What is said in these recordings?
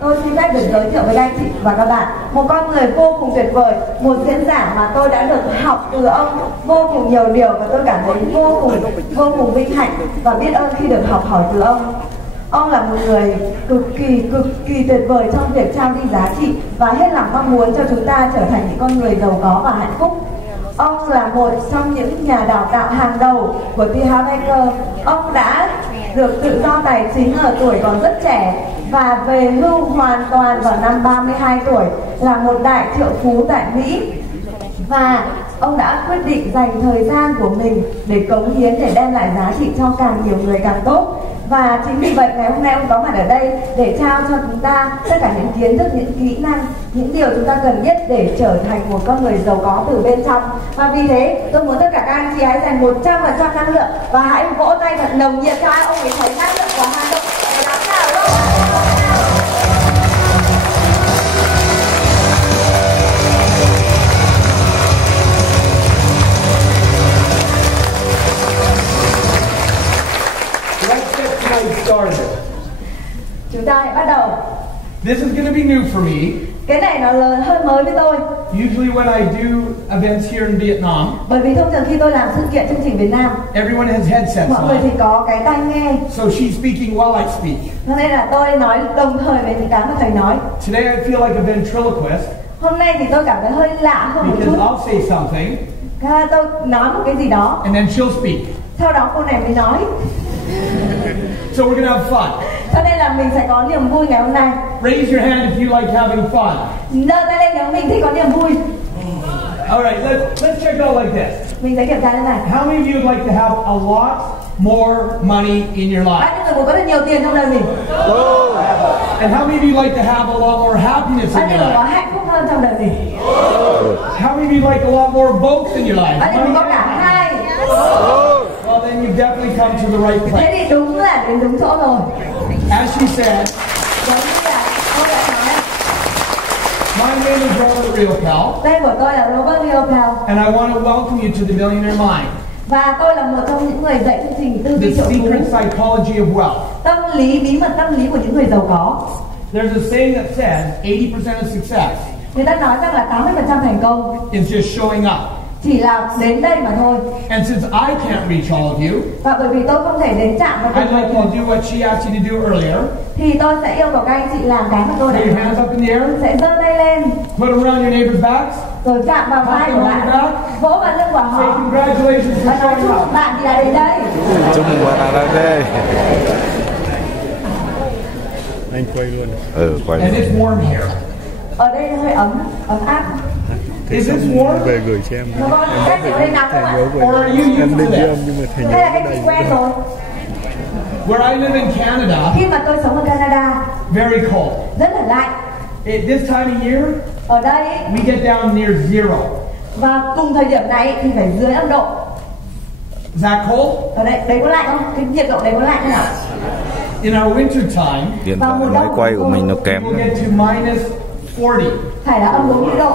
Tôi xin phép được giới thiệu với anh chị và các bạn một con người vô cùng tuyệt vời, một diễn giả mà tôi đã được học từ ông vô cùng nhiều điều và tôi cảm thấy vô cùng vinh hạnh và biết ơn khi được học hỏi từ ông. Ông là một người cực kỳ tuyệt vời trong việc trao đi giá trị và hết lòng mong muốn cho chúng ta trở thành những con người giàu có và hạnh phúc. Ông là một trong những nhà đào tạo hàng đầu của RIOPEL. Ông đã được tự do tài chính ở tuổi còn rất trẻ và về hưu hoàn toàn vào năm 32 tuổi, là một đại triệu phú tại Mỹ. Và ông đã quyết định dành thời gian của mình để cống hiến, để đem lại giá trị cho càng nhiều người càng tốt. Và chính vì vậy ngày hôm nay ông có mặt ở đây để trao cho chúng ta tất cả những kiến thức, những kỹ năng, những điều chúng ta cần biết để trở thành một con người giàu có từ bên trong. Và vì thế tôi muốn tất cả các anh chị hãy dành 100% năng lượng và hãy vỗ tay thật nồng nhiệt cho ông ấy thấy năng lượng của Hà Nội để đón chào luôn. Chúng ta hãy bắt đầu. This is going to be new for me. Cái này nó hơi mới với tôi. Usually when I do events here in Vietnam, bởi vì thông thường khi tôi làm sự kiện chương trình Việt Nam, everyone has headsets mọi người thì on. có cái tai nghe. So she's speaking while I speak. Cho nên là tôi nói đồng thời với những cái mà thầy nói. Today I feel like a ventriloquist. Hôm nay thì tôi cảm thấy hơi lạ hơn một Because chút. I'll say something. Tôi nói một cái gì đó. And then she'll speak. Sau đó cô này mới nói. So we're going to have fun. Cho nên là mình sẽ có niềm vui ngày hôm nay. Raise your hand if you like having fun. Giơ tay lên nếu mình thích có niềm vui. All right, let's check it out like this. Mình sẽ kiểm tra thế này. How many of you would like to have a lot more money in your life? Bao nhiêu người muốn có được nhiều tiền trong đời mình? And how many of you like to have a lot more happiness Bao in nhiêu your người có life? hạnh phúc hơn trong đời mình? How many of you like a lot more both in your life? Bao nhiêu người có cả hai? Well, then you've definitely come to the right place. Thế thì đúng là đến đúng chỗ rồi. As she said, Giống như là cô đã nói. my name is Robert RIOPEL, Tên của tôi là Robert RIOPEL. and I want to welcome you to the Millionaire Mind, Và tôi là một trong những người dạy chương trình tư the duy triệu secret phú, psychology of wealth. bí mật tâm lý của những người giàu có. There's a saying that says 80% of success Người ta nói rằng là 80% thành công is just showing up. chỉ là đến đây mà thôi. And since I can't reach all of you, Và bởi vì tôi không thể đến chạm vào I'd like từng you to người, do what she asked you to do earlier. thì tôi sẽ yêu cầu các anh chị làm cái mà tôi đã Put your làm. hands up in the air, Sẽ giơ tay lên, put them around your neighbor's backs, rồi chạm vào vai của bạn, vỗ vào lưng của say họ congratulations for và nói showing chúc up. mừng bạn vì đã đến đây. Chúc mừng bạn đã đến đây. Anh quay luôn. Quay And it's luôn. warm here. Ở đây hơi ấm áp. Is this warm? Về gửi cho em. Nó có cách ở đây nóng không ạ? Or are you Em used định to đi âm this? nhưng mà thầy Đây là nhớ cách đây. chị quen rồi. Where I live in Canada, Khi mà tôi sống ở Canada, very cold. rất là lạnh. At this time of year, Ở đây we get down near zero. và cùng thời điểm này thì phải dưới âm độ. Is that cold? Ở đấy có lạnh không? Cái nhiệt độ đấy có lạnh không ạ? In our winter time, Điện thoại máy quay của mình nó kém. we'll get to minus 40. Phải là âm 40 độ.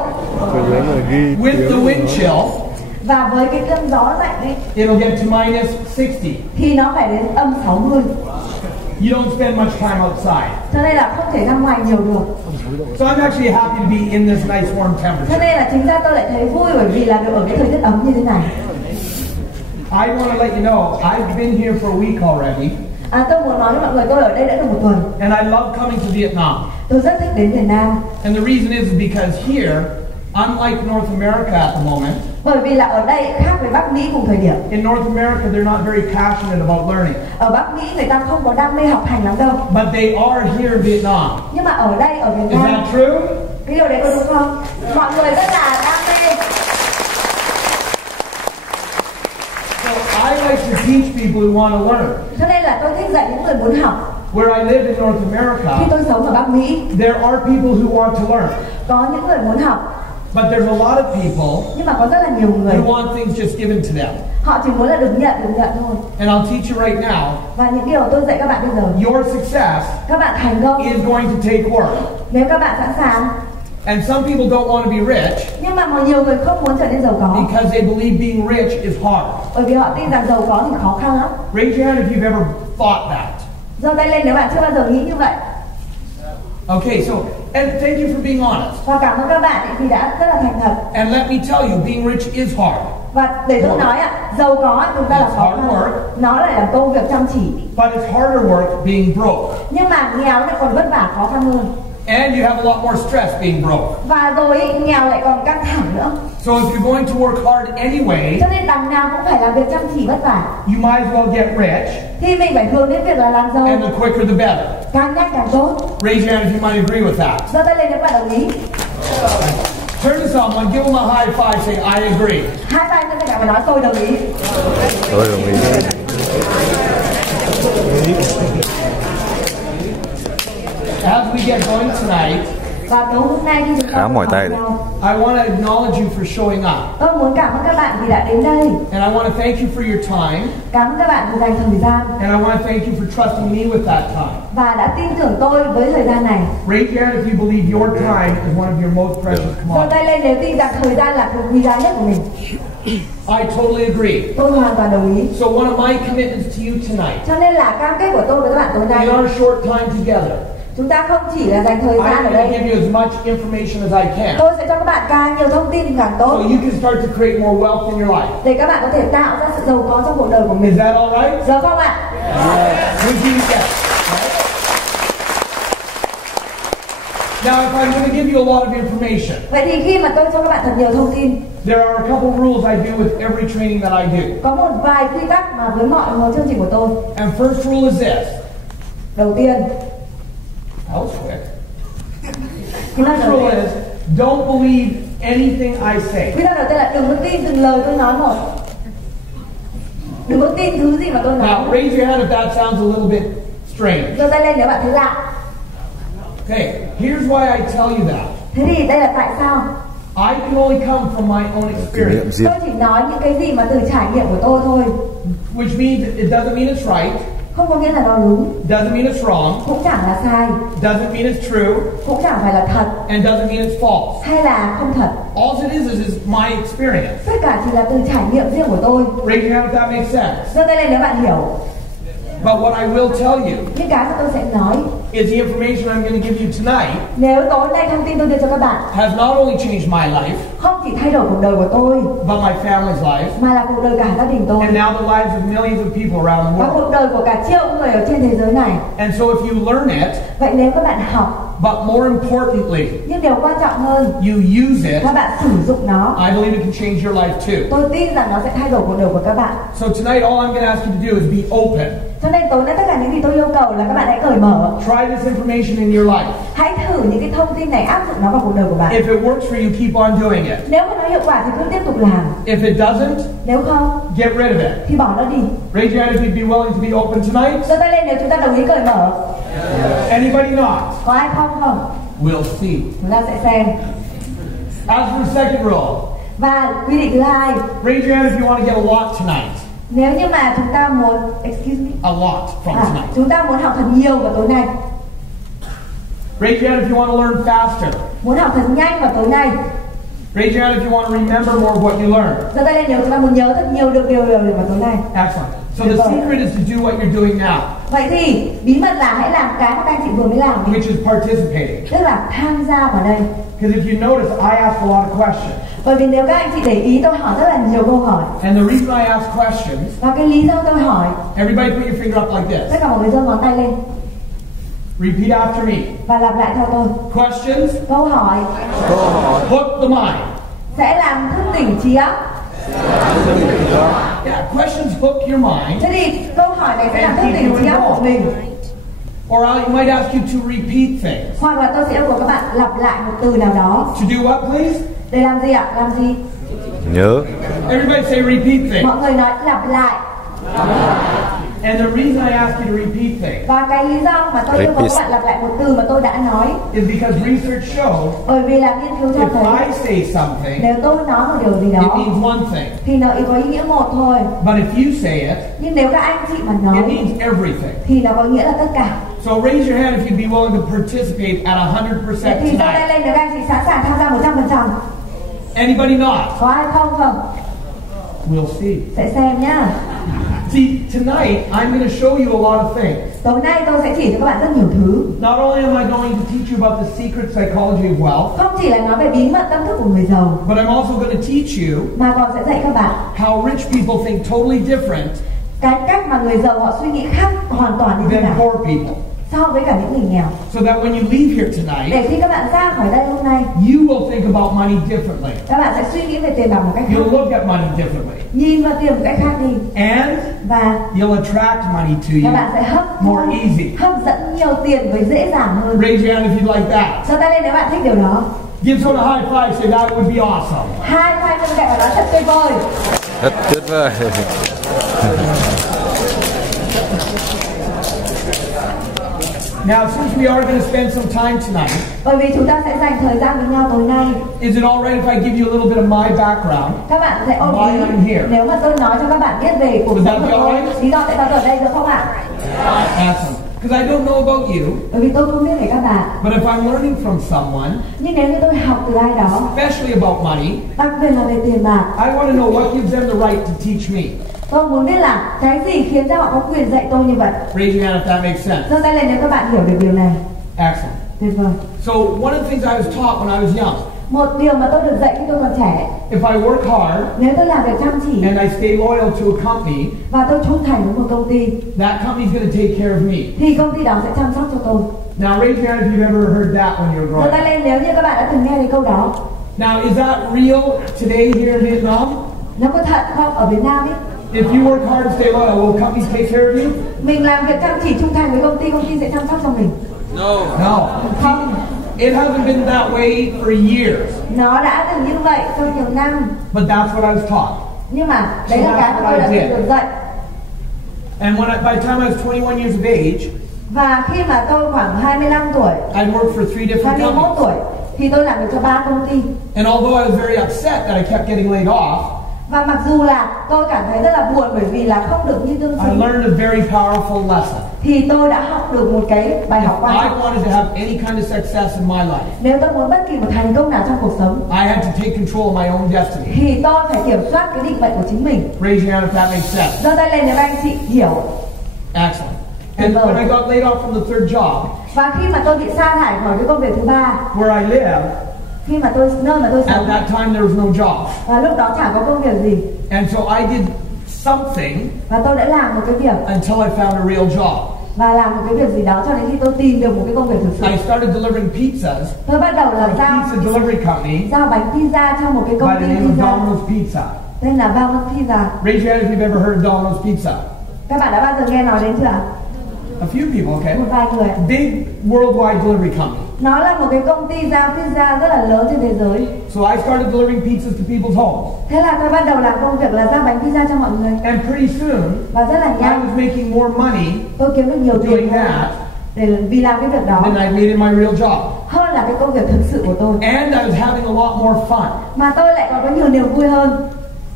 Phía dưới là ghi With the wind chill, Và với cái cơn gió lạnh ấy it'll get to minus 60. thì nó phải đến âm 60. You don't spend much time outside. Cho nên là không thể ra ngoài nhiều được. So I'm actually happy to be in this nice warm Cho temperature. nên là chính ra tôi lại thấy vui bởi vì là được ở cái thời tiết ấm như thế này. I want to let you know, I've been here for a week already, Tôi muốn nói với mọi người tôi ở đây đã được một tuần. and I love coming to Vietnam. Tôi rất thích đến Việt Nam. And the reason is because here, unlike North America at the moment, Bởi vì là ở đây khác với Bắc Mỹ cùng thời điểm. in North America they're not very passionate about learning. Ở Bắc Mỹ người ta không có đam mê học hành lắm đâu. But they are here in Vietnam. Nhưng mà ở đây, ở Việt Is Nam, that true? cái điều đấy có đúng không? Mọi người rất là đam mê. So I like to teach people who want to learn. Cho nên là tôi thích dạy những người muốn học. Where I live in North Khi America, tôi sống ở Bắc Mỹ, there are people who want to learn. có những người muốn học. But there's a lot of people Nhưng mà có rất là nhiều người, who want things just given to them. họ chỉ muốn là được nhận thôi. And I'll teach you right now, Và những điều tôi dạy các bạn bây giờ, your success các bạn thành công is going to take work. nếu các bạn sẵn sàng. And some people don't want to be rich Nhưng mà nhiều người không muốn trở nên giàu có, because they believe being rich is hard. bởi vì họ tin rằng giàu có thì khó khăn lắm. Raise your hand if you've ever thought that. Giơ tay lên nếu bạn chưa bao giờ nghĩ như vậy. Okay, so, and thank you for being honest. Và cảm ơn các bạn vì đã rất là thành thật. And let me tell you, being rich is hard. Và để tôi nói ạ, giàu có chúng ta là khó khăn. Nó lại là công việc chăm chỉ. But it's harder work being broke. Nhưng mà nghèo lại còn vất vả khó khăn hơn. And you have a lot more stress being broke. Và rồi nghèo lại còn căng thẳng nữa. So if you're going to work hard anyway, cho nên đằng nào cũng phải làm việc chăm chỉ vất vả. You might as well get rich. Thì mình phải hướng đến việc là làm giàu. And the quicker the better. Càng nhanh càng tốt. Raise your hand if you might agree with that. Giơ tay lên nếu bạn đồng ý. Turn to someone, give them a high five, say I agree. Hai tay lên tất cả phải nói tôi đồng ý. Tôi đồng ý. As we get going tonight, và tối hôm nay khi chúng ta mỏi tay đấy. I want to acknowledge you for showing up. Tôi muốn cảm ơn các bạn vì đã đến đây. And I want to thank you for your time. Cảm ơn các bạn vì dành thời gian. And I want to thank you for trusting me with that time. Và đã tin tưởng tôi với thời gian này. Raise your hand if you believe your time is one of your most precious Giơ commodities. tay lên nếu tin rằng thời gian là quý giá nhất của mình. I totally agree. Tôi hoàn toàn đồng ý. So one of my commitments to you tonight, Cho nên là cam kết của tôi với các bạn tối nay, in our short time together, chúng ta không chỉ là dành thời gian I'm ở going to đây. give you as much information as I can, Tôi sẽ cho các bạn càng nhiều thông tin càng so tốt, you can start to create more wealth in your life. để các bạn có thể tạo ra sự giàu có trong cuộc đời của mình. Is that all right? Được không ạ? Would you yes? Now, if I'm going to give you a lot of information, Vậy thì khi mà tôi cho các bạn thật nhiều thông tin, there are a couple rules I do with every training that I do. có một vài quy tắc mà với mọi chương trình của tôi. And first rule is this. Đầu tiên, That was quick. quy tắc First đầu rule tiên, is don't believe anything I say. quy tắc đầu tiên là đừng có tin từng lời tôi nói một. Đừng có tin thứ gì mà tôi nói. Now, raise your hand if that sounds a little bit strange. Giơ tay lên nếu bạn thấy lạ. Okay, here's why I tell you that. Thế thì đây là tại sao? I can only come from my own Kinh nghiệm experience, riêng. Tôi chỉ nói những cái gì mà từ trải nghiệm của tôi thôi. which means it doesn't mean it's right, Không có nghĩa là nó đúng, doesn't mean it's wrong, cũng chẳng là sai, doesn't mean it's true, cũng chẳng phải là thật, and doesn't mean it's false. hay là không thật. All it is my experience. Tất cả chỉ là từ trải nghiệm riêng của tôi. Raise your hand if that makes sense. Giơ tay lên nếu bạn hiểu. But what I will tell you Những cái mà tôi sẽ nói, is the information I'm going to give you tonight nếu tối nay thông tin tôi đưa cho các bạn has not only changed my life, không chỉ thay đổi cuộc đời của tôi, but my family's life, mà là cuộc đời cả gia đình tôi, and now the lives of millions of people around the và world. cuộc đời của cả triệu người ở trên thế giới này. And so if you learn it, Vậy nếu các bạn học, but more importantly, nhưng điều quan trọng hơn, you use it, các bạn sử dụng nó, I believe it can change your life too. tôi tin rằng nó sẽ thay đổi cuộc đời của các bạn. So tonight, all I'm going to ask you to do is be open. Cho nên tối nay tất cả những gì tôi yêu cầu là các bạn hãy cởi mở. Try this information in your life. Hãy thử những cái thông tin này áp dụng nó vào cuộc đời của bạn. If it works for you, keep on doing it. Nếu mà nó hiệu quả thì cứ tiếp tục làm. If it doesn't, Nếu không get rid of it. thì bỏ nó đi. Raise your hand if you'd be willing to be open tonight. Giơ tay lên nếu chúng ta đồng ý cởi mở. Anybody not? Có ai không? We'll see. Chúng ta sẽ xem. As for the second rule, Và quy định thứ hai, raise your hand if you want to get a lot tonight. nếu như mà chúng ta muốn, excuse me, A lot from tonight. chúng ta muốn học thật nhiều vào tối nay, Raise your hand if you want to learn faster. muốn học thật nhanh vào tối nay. Raise your hand if you want to remember more of what you learned. Giơ tay lên nếu chúng ta muốn nhớ thật nhiều được điều vào tối nay. Excellent. So the secret is to do what you're doing now, Vậy thì bí mật là hãy làm cái mà các anh chị vừa mới làm, which is participating. tức là tham gia vào đây. Because if you notice, I ask a lot of questions. Bởi vì nếu các anh chị để ý, tôi hỏi rất là nhiều câu hỏi. And the reason I ask questions, Và cái lý do tôi hỏi, everybody put your finger up like tất this. cả mọi người giơ ngón tay lên Repeat after me. và lặp lại theo tôi. Questions Câu hỏi hook the mind. sẽ làm thức tỉnh trí óc. Yeah, questions hook your mind. Thế thì câu hỏi này sẽ làm thức tỉnh trí óc của mình. Or I might ask you to repeat things. Hoặc là tôi sẽ yêu cầu các bạn lặp lại một từ nào đó. To do what, please? Để làm gì ạ? Làm gì? Nhớ. Everybody say repeat things. Mọi người nói lặp lại. And the reason I ask you to repeat things Và cái lý do mà tôi yêu cầu các bạn lặp lại một từ mà tôi đã nói, is because research shows bởi vì là nghiên cứu cho if thấy I say something, nếu tôi nói một điều gì it đó means one thing. thì nó có ý nghĩa một thôi. But if you say it, Nhưng nếu các anh chị mà it nói means everything. thì nó có nghĩa là tất cả. So raise your hand if you'd be willing to participate at 100% Vậy thì giơ tay tonight. lên nếu các anh chị sẵn sàng tham gia 100%. Anybody not? Có ai không? We'll see. Sẽ xem nhá. See, tonight I'm going to show you a lot of things. Tối nay tôi sẽ chỉ cho các bạn rất nhiều thứ. Not only am I going to teach you about the secret psychology of wealth, Không chỉ là nói về bí mật tâm thức của người giàu, but I'm also going to teach you mà còn sẽ dạy các bạn how rich people think totally different cái cách mà người giàu họ suy nghĩ khác hoàn toàn như thế than nào poor people. so với cả những người nghèo. So that when you leave here tonight, Để khi các bạn ra khỏi đây hôm nay, you will think about money differently. các bạn sẽ suy nghĩ về tiền bạc một cách khác, You'll look at money differently. nhìn vào tiền một cách khác đi, And và you'll attract money to các bạn you sẽ more easy. hấp dẫn nhiều tiền với dễ dàng hơn. Raise your hand if you like that. Giơ tay lên nếu bạn thích điều đó. Give someone a high five, say that would be awesome. Hai tay bên cạnh và nói thật tuyệt vời. Thật tuyệt vời. Now, since we are going to spend some time tonight, Bởi vì chúng ta sẽ dành thời gian với nhau tối nay. is it all right if I give you a little bit of my background? Các bạn sẽ ôm Why I'm ý here. nếu mà tôi nói cho các bạn biết về cuộc Would that sống be của tôi, alright? lý do tại sao tôi ở đây được không ạ? Awesome. Because I don't know about you, Bởi vì tôi không biết về các bạn. but if I'm learning from someone, Nhưng nếu như tôi học từ ai đó, especially about money, đặc biệt là về tiền bạc, I want to know what gives them the right to teach me. tôi muốn biết là cái gì khiến cho họ có quyền dạy tôi như vậy. Raise your hand if that makes sense. Giơ tay lên nếu các bạn hiểu được điều này. Excellent. Tuyệt vời. So one of the things I was taught when I was young, Một điều mà tôi được dạy khi tôi còn trẻ, if I work hard nếu tôi làm việc chăm chỉ and I stay loyal to a company, và tôi trung thành với một công ty, that company's going to take care of me. thì công ty đó sẽ chăm sóc cho tôi. Now raise your hand if you've ever heard that when you were Giơ growing tay up. lên nếu như các bạn đã từng nghe thấy câu đó. Now is that real today here in Vietnam? Nó có thật không ở Việt Nam ấy? If you work hard and stay loyal, will companies take care of you? Mình làm việc chăm chỉ trung thành với công ty sẽ chăm sóc cho mình. No. Không, It hasn't been that way for years. nó đã từng như vậy trong nhiều năm. But that's what I was taught. Nhưng mà đấy So là cái that's mà what tôi đã I did. từng được dạy. And by the time I was 21 years of age, Và khi mà tôi khoảng 25 tuổi, I'd worked for 3 different 21 companies. tuổi, thì tôi làm việc cho 3 công ty. And although I was very upset that I kept getting laid off, Và mặc dù là tôi cảm thấy rất là buồn bởi vì là không được như tương I xứng, learned a very powerful lesson. thì tôi đã học được một cái bài học quan I trọng. wanted to have any kind of success in my life, Nếu tôi muốn bất kỳ một thành công nào trong cuộc sống, I had to take control of my own destiny. thì tôi phải kiểm soát cái định mệnh của chính mình. Raise your hand if that makes sense. Giơ tay lên nếu anh chị hiểu. Excellent. And when I got laid off from the third job, Và khi mà tôi bị sa thải khỏi cái công việc thứ 3, where I live, khi mà nơi mà tôi at sống, that time there was no job. và lúc đó chẳng có công việc gì, And so I did something và tôi đã làm một cái việc until I found a real job. và làm một cái việc gì đó cho đến khi tôi tìm được một cái công việc thực sự. I started delivering pizzas Tôi bắt đầu for là a pizza delivery company giao bánh pizza cho một cái công by ty the name of pizza Domino's Pizza. tên là Domino's Pizza. Raise your hand if you've ever heard of Domino's Pizza. Các bạn đã bao giờ nghe nói đến chưa ạ? A few people, okay? Một vài người. Big worldwide delivery company. Nó là một cái công ty giao pizza rất là lớn trên thế giới. So I started delivering pizzas to people's homes. Thế là tôi bắt đầu làm công việc là giao bánh pizza cho mọi người. And pretty soon, Và rất là I nhanh, was making more money tôi kiếm được nhiều doing tiền hơn that vì làm cái việc đó than I made in my real job. hơn là cái công việc thực sự của tôi. And I was having a lot more fun. Mà tôi lại còn có nhiều niềm vui hơn.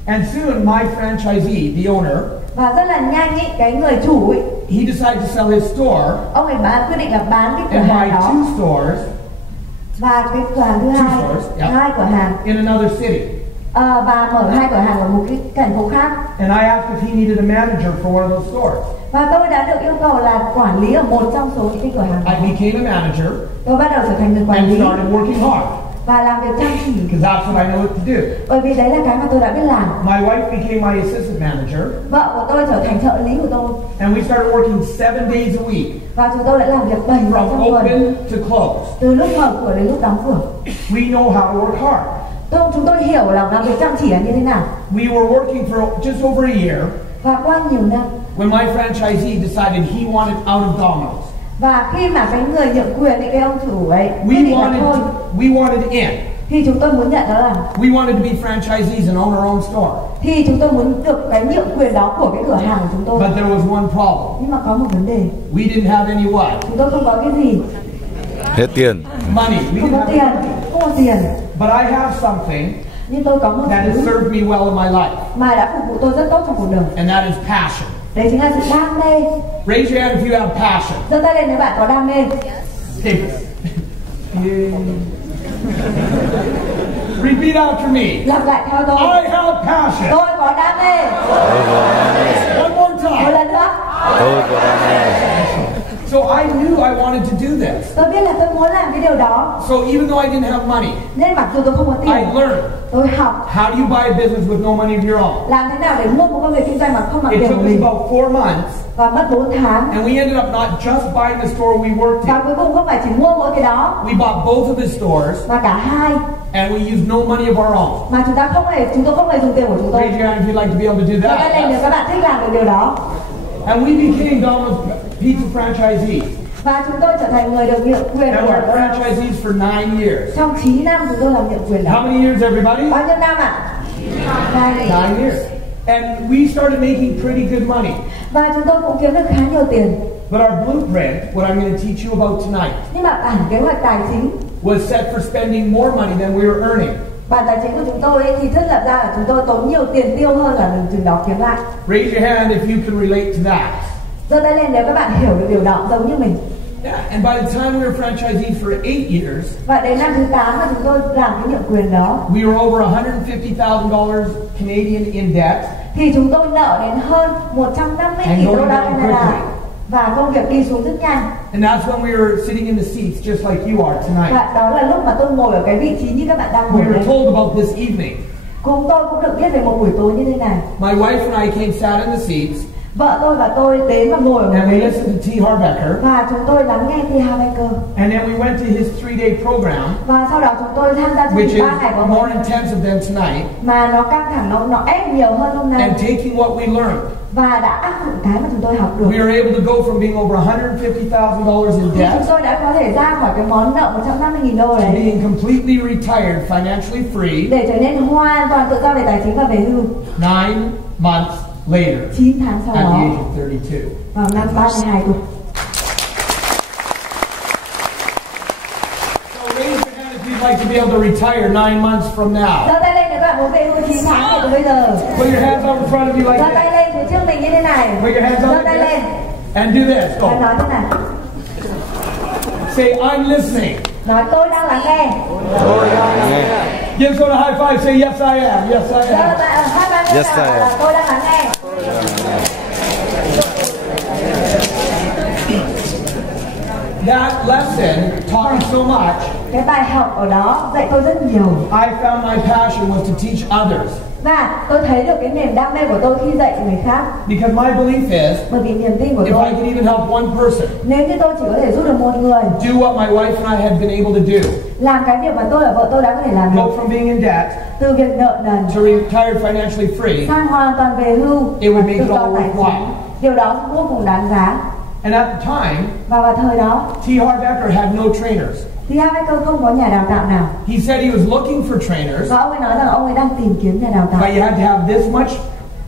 And soon my franchisee, the owner, Và rất là nhanh ý, cái người chủ ý, he decided to sell his store ông ấy quyết định là bán cái cửa and hàng buy đó. 2 stores Và cái cửa hàng thứ Two hai, stores, yeah. 2 cửa hàng, in another city. và mở 2 cửa hàng ở một cái thành phố khác. And I asked if he needed a manager for one of those stores. Và tôi đã được yêu cầu là quản lý ở một trong số những cái cửa hàng đó. I became a manager Tôi bắt đầu trở thành người quản and lý started working hard và làm việc chăm chỉ. because that's what I know what to do. Bởi vì đấy là cái mà tôi đã biết làm. My wife became my assistant manager Vợ của tôi trở thành trợ lý của tôi. and we started working 7 days a week Và chúng tôi đã làm việc 7 ngày from trong tuần, open to close. từ lúc mở cửa đến lúc đóng cửa. We know how to work hard. Chúng tôi hiểu là làm việc chăm chỉ là như thế nào. We were working for just over a year Và qua nhiều năm, when my franchisee decided he wanted out of Domino's. và khi mà cái người nhượng quyền thì cái ông chủ ấy quyết định là thôi, We wanted in. thì chúng tôi muốn nhận đó là We wanted to be franchisees and own our own store. thì chúng tôi muốn được cái nhượng quyền đó của cái cửa hàng của chúng tôi. But there was one problem. Nhưng mà có một vấn đề, We didn't have any what? chúng tôi không có cái gì, Hết tiền. Money. We không didn't có have tiền, money. không có tiền. But I have something Nhưng tôi có một that has thứ served me well in my life, mà đã phục vụ tôi rất tốt trong cuộc đời. and that is passion. Đấy chính là sự đam mê. Raise your hand if you have passion. Giơ tay lên nếu bạn có đam mê. Hey. Repeat after me. Lặp lại theo tôi. I have passion. Tôi có đam mê. One Một lần nữa. Tôi có đam mê. So I knew I wanted to do this. Tôi biết là tôi muốn làm cái điều đó. So even though I didn't have money, Nên mặc dù tôi không có I tiền, learned tôi học how do you buy a business with no money of your own. làm thế nào để mua một công việc kinh doanh mà không bằng It tiền took của us mình. about 4 months, Và mất 4 tháng. and we ended up not just buying the store we worked Và in. cuối cùng không phải chỉ mua mỗi cái đó, We bought both of the stores, mà cả hai. and we used no money of our own. Mà chúng tôi không hề dùng tiền của chúng tôi. Raise your hand if you'd like to be able to do Tôi đã lên được that. các bạn thích làm được điều đó. And we became Domino's Pizza franchisees. Và chúng tôi trở thành người được nhượng quyền And của we're franchisees for 9 years. trong 9 năm chúng tôi làm nhượng quyền How đó. many years, everybody? Bao nhiêu năm ạ? 9 years. And we started making pretty good money. Và chúng tôi cũng kiếm được khá nhiều tiền. But our blueprint, what I'm going to teach you about tonight, Nhưng mà bản kế hoạch tài chính, was set for spending more money than we were earning. bản tài chính của chúng tôi ấy, thì thiết lập ra là chúng tôi tốn nhiều tiền tiêu hơn là mình chừng đó kiếm lại. Raise your hand if you can relate to that. Giơ tay lên nếu các bạn hiểu được điều đó giống như mình. Yeah, and by the time we were franchisees for 8 years, Và đến năm thứ 8 mà chúng tôi làm cái nhượng quyền đó, we were over $150,000 Canadian in debt. thì chúng tôi nợ đến hơn 150.000 đô la Canada. Và công việc đi xuống rất nhanh. And that's when we were sitting in the seats just like you are tonight. Và đó là lúc mà tôi ngồi ở cái vị trí như các bạn đang ngồi We were đây. told about this evening. Chúng tôi cũng được biết về một buổi tối như thế này. My wife and I came sat in the seats, Vợ tôi và tôi đến và ngồi ở một and we ghế. listened to T. Harbecker. Và chúng tôi lắng nghe T. Harbecker. And then we went to his 3-day program, Và sau đó chúng tôi tham gia chương which trình is 3 ngày của more mình. intensive than tonight, Mà nó căng thẳng, nó ép nhiều hơn hôm nay. and taking what we learned. Và đã áp dụng cái mà chúng tôi học được. We were able to go from being over $150,000 in Thì chúng debt tôi đã có thể ra khỏi cái món nợ 150.000 đô to đấy. being completely retired, financially free, Để trở nên hoàn toàn tự do về tài chính và về hưu. 9 months later, 9 tháng sau at the đó, age of 32. vào năm 32 tuổi. So raise your hand if you'd like to be able to retire 9 months from now. Giơ tay lên nếu các bạn muốn về hưu 9 tháng kể từ bây giờ. Put your hands out in front of you like Giơ this. tay lên phía trước mình như thế này. Put your hands up Giơ like tay lên this. And do this. và Go. nói thế này. Say, I'm listening. Nói tôi đang lắng nghe. Give someone a high five. Say, yes, I am. Yes, I Giơ am. tay ở hai ba Yes, người I am. là tôi đang lắng nghe. That lesson taught me so much. Cái bài học ở đó dạy tôi rất nhiều. I found my passion was to teach others. Và tôi thấy được cái niềm đam mê của tôi khi dạy người khác. Because my belief is, Bởi vì niềm tin của if I tôi, could even help one person nếu như tôi chỉ có thể giúp được một người do what my wife and I had been able to do, làm cái việc mà tôi và vợ tôi đã có thể làm go được, from being in debt từ việc nợ nần to retired financially free, sang hoàn toàn về hưu, It would make tự it do all tài worthwhile. chính, điều đó vô cùng đáng giá. and at the time, Và vào thời đó T. Harbecker had no trainers. thì Harbecker không có nhà đào tạo nào, He said he was looking for trainers, và ông ấy nói rằng ông ấy đang tìm kiếm nhà đào but tạo, you had to have this much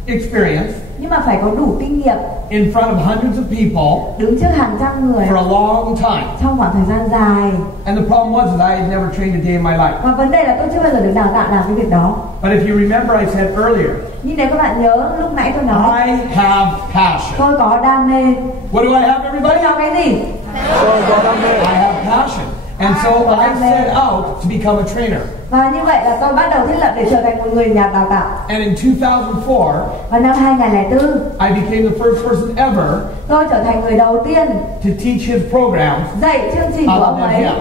experience nhưng mà phải có đủ kinh nghiệm in front of hundreds of people đứng trước hàng trăm người for a long time. trong khoảng thời gian dài. And the problem was that I had never trained a day in my life. Và vấn đề là tôi chưa bao giờ được đào tạo làm cái việc đó. But if you remember, I said earlier, Nhưng nếu các bạn nhớ lúc nãy tôi nói I have passion. tôi có đam mê. What do I have, Tôi everybody? có cái gì? I have passion. And so I set out to become a trainer. Và như vậy là tôi bắt đầu thiết lập để trở thành một người nhà đào tạo. And in 2004, Vào năm 2004, I became the first person ever tôi trở thành người đầu tiên to teach his programs dạy chương trình của other ông than ấy him.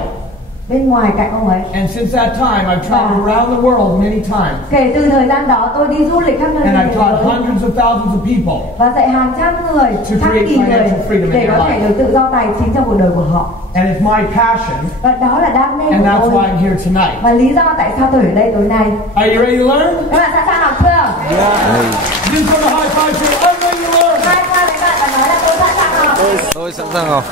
bên ngoài cạnh ông ấy. And since that time, I've traveled around the world many times. Kể từ thời gian đó tôi đi du lịch khắp nơi And trên I've thế taught giới hundreds of thousands of people. và dạy hàng trăm người, To trăm create nghìn người financial freedom in để their có thể life. được tự do tài chính trong cuộc đời của họ. And it's my passion, Và đó là đam mê and that's của why tôi. I'm here tonight. Và lý do tại sao tôi ở đây tối nay. Are you ready to learn? Các bạn sẵn sàng học chưa? Give someone a high five, say, I'm ready to learn. Hai qua với bạn và nói là tôi sẵn sàng học. Tôi sẵn sàng học.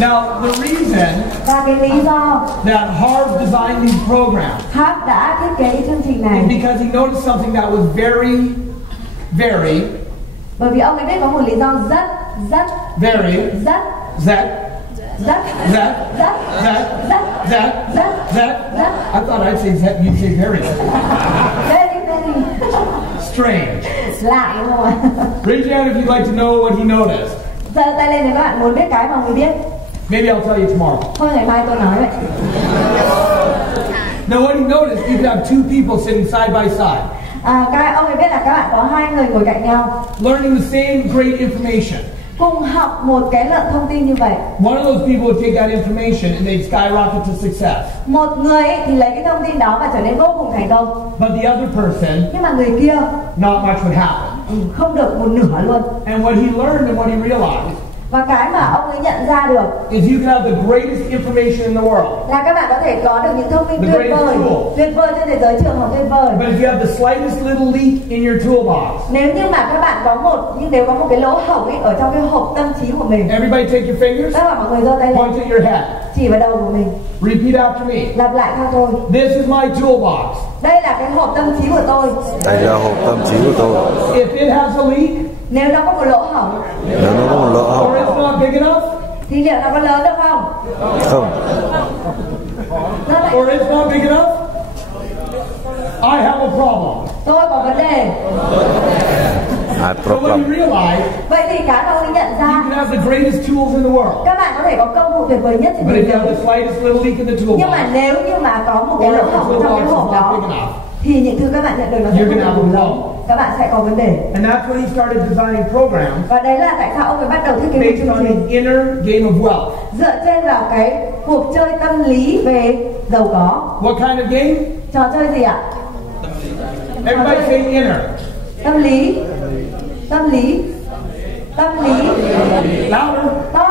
Now, the reason Và cái lý do that Harv designed these programs Hart đã thiết kế cái chương trình is này because he noticed something that was very, bởi vì ông ấy biết có một lý do rất very, rất that, rất that, rất that, rất that, rất that. rất I thought I'd say that, you'd say very. very Strange. lạ đúng không ạ? Raise your hand if you'd like to know what he noticed. Giơ tay lên nếu các bạn muốn biết cái mà ông ấy biết. Maybe I'll tell you tomorrow. Thôi ngày mai tôi nói vậy. Now, what he noticed, you could have two people sitting side by side. Ông ấy biết là các bạn có hai người ngồi cạnh nhau, learning the same great information. cùng học một cái lượng thông tin như vậy. One of those people would take that information and they'd skyrocket to success. Một người ấy thì lấy cái thông tin đó và trở nên vô cùng thành công. But the other person, Nhưng mà người kia not much would happen. không được một nửa luôn. And what he learned and what he realized Và cái mà ông ấy nhận ra được is you can have the greatest information in the world. là các bạn có thể có được những thông tin The tuyệt greatest vời, tool. tuyệt vời trên thế giới, trường học tuyệt vời. But if you have the slightest little leak in your toolbox, Nếu như mà các bạn có nếu có một cái lỗ hổng ấy ở trong cái hộp tâm trí của mình, everybody take your fingers, tất cả mọi người giơ tay lên, point at your head. chỉ vào đầu của mình, Repeat after me. lặp lại theo tôi. This is my toolbox. Đây là cái hộp tâm trí của tôi. Đây là hộp tâm trí của tôi. If it has a leak, Nếu nó có một lỗ hổng Nếu nó có một lỗ or hổng, it's not big enough, thì liệu nó có lớn được không? không, Giơ tay. or it's not big enough, I have a problem. Tôi có vấn đề. I So when problem. you realize Vậy thì cái mà ông ấy nhận you ra, can have the greatest tools in the world, các bạn có thể có công cụ tuyệt vời nhất trên but thế if you have giới. the slightest little leak in the Nhưng mà toolbox, nếu như mà có một cái or lỗ if the hổng trong toolbox cái is hộp not đó, big enough, thì những thứ các bạn nhận được nó sẽ You're không gonna đủ have a lớn. problem. Các bạn sẽ có vấn đề. and that's when he started designing programs Và đấy là tại sao ông ấy bắt đầu thiết kế một based chương on trình the inner game of wealth. dựa trên vào cái cuộc chơi tâm lý về giàu có. What kind of game? Trò chơi gì ạ? Everybody say inner. Tâm lý. Tâm lý. Tâm lý. Louder. To.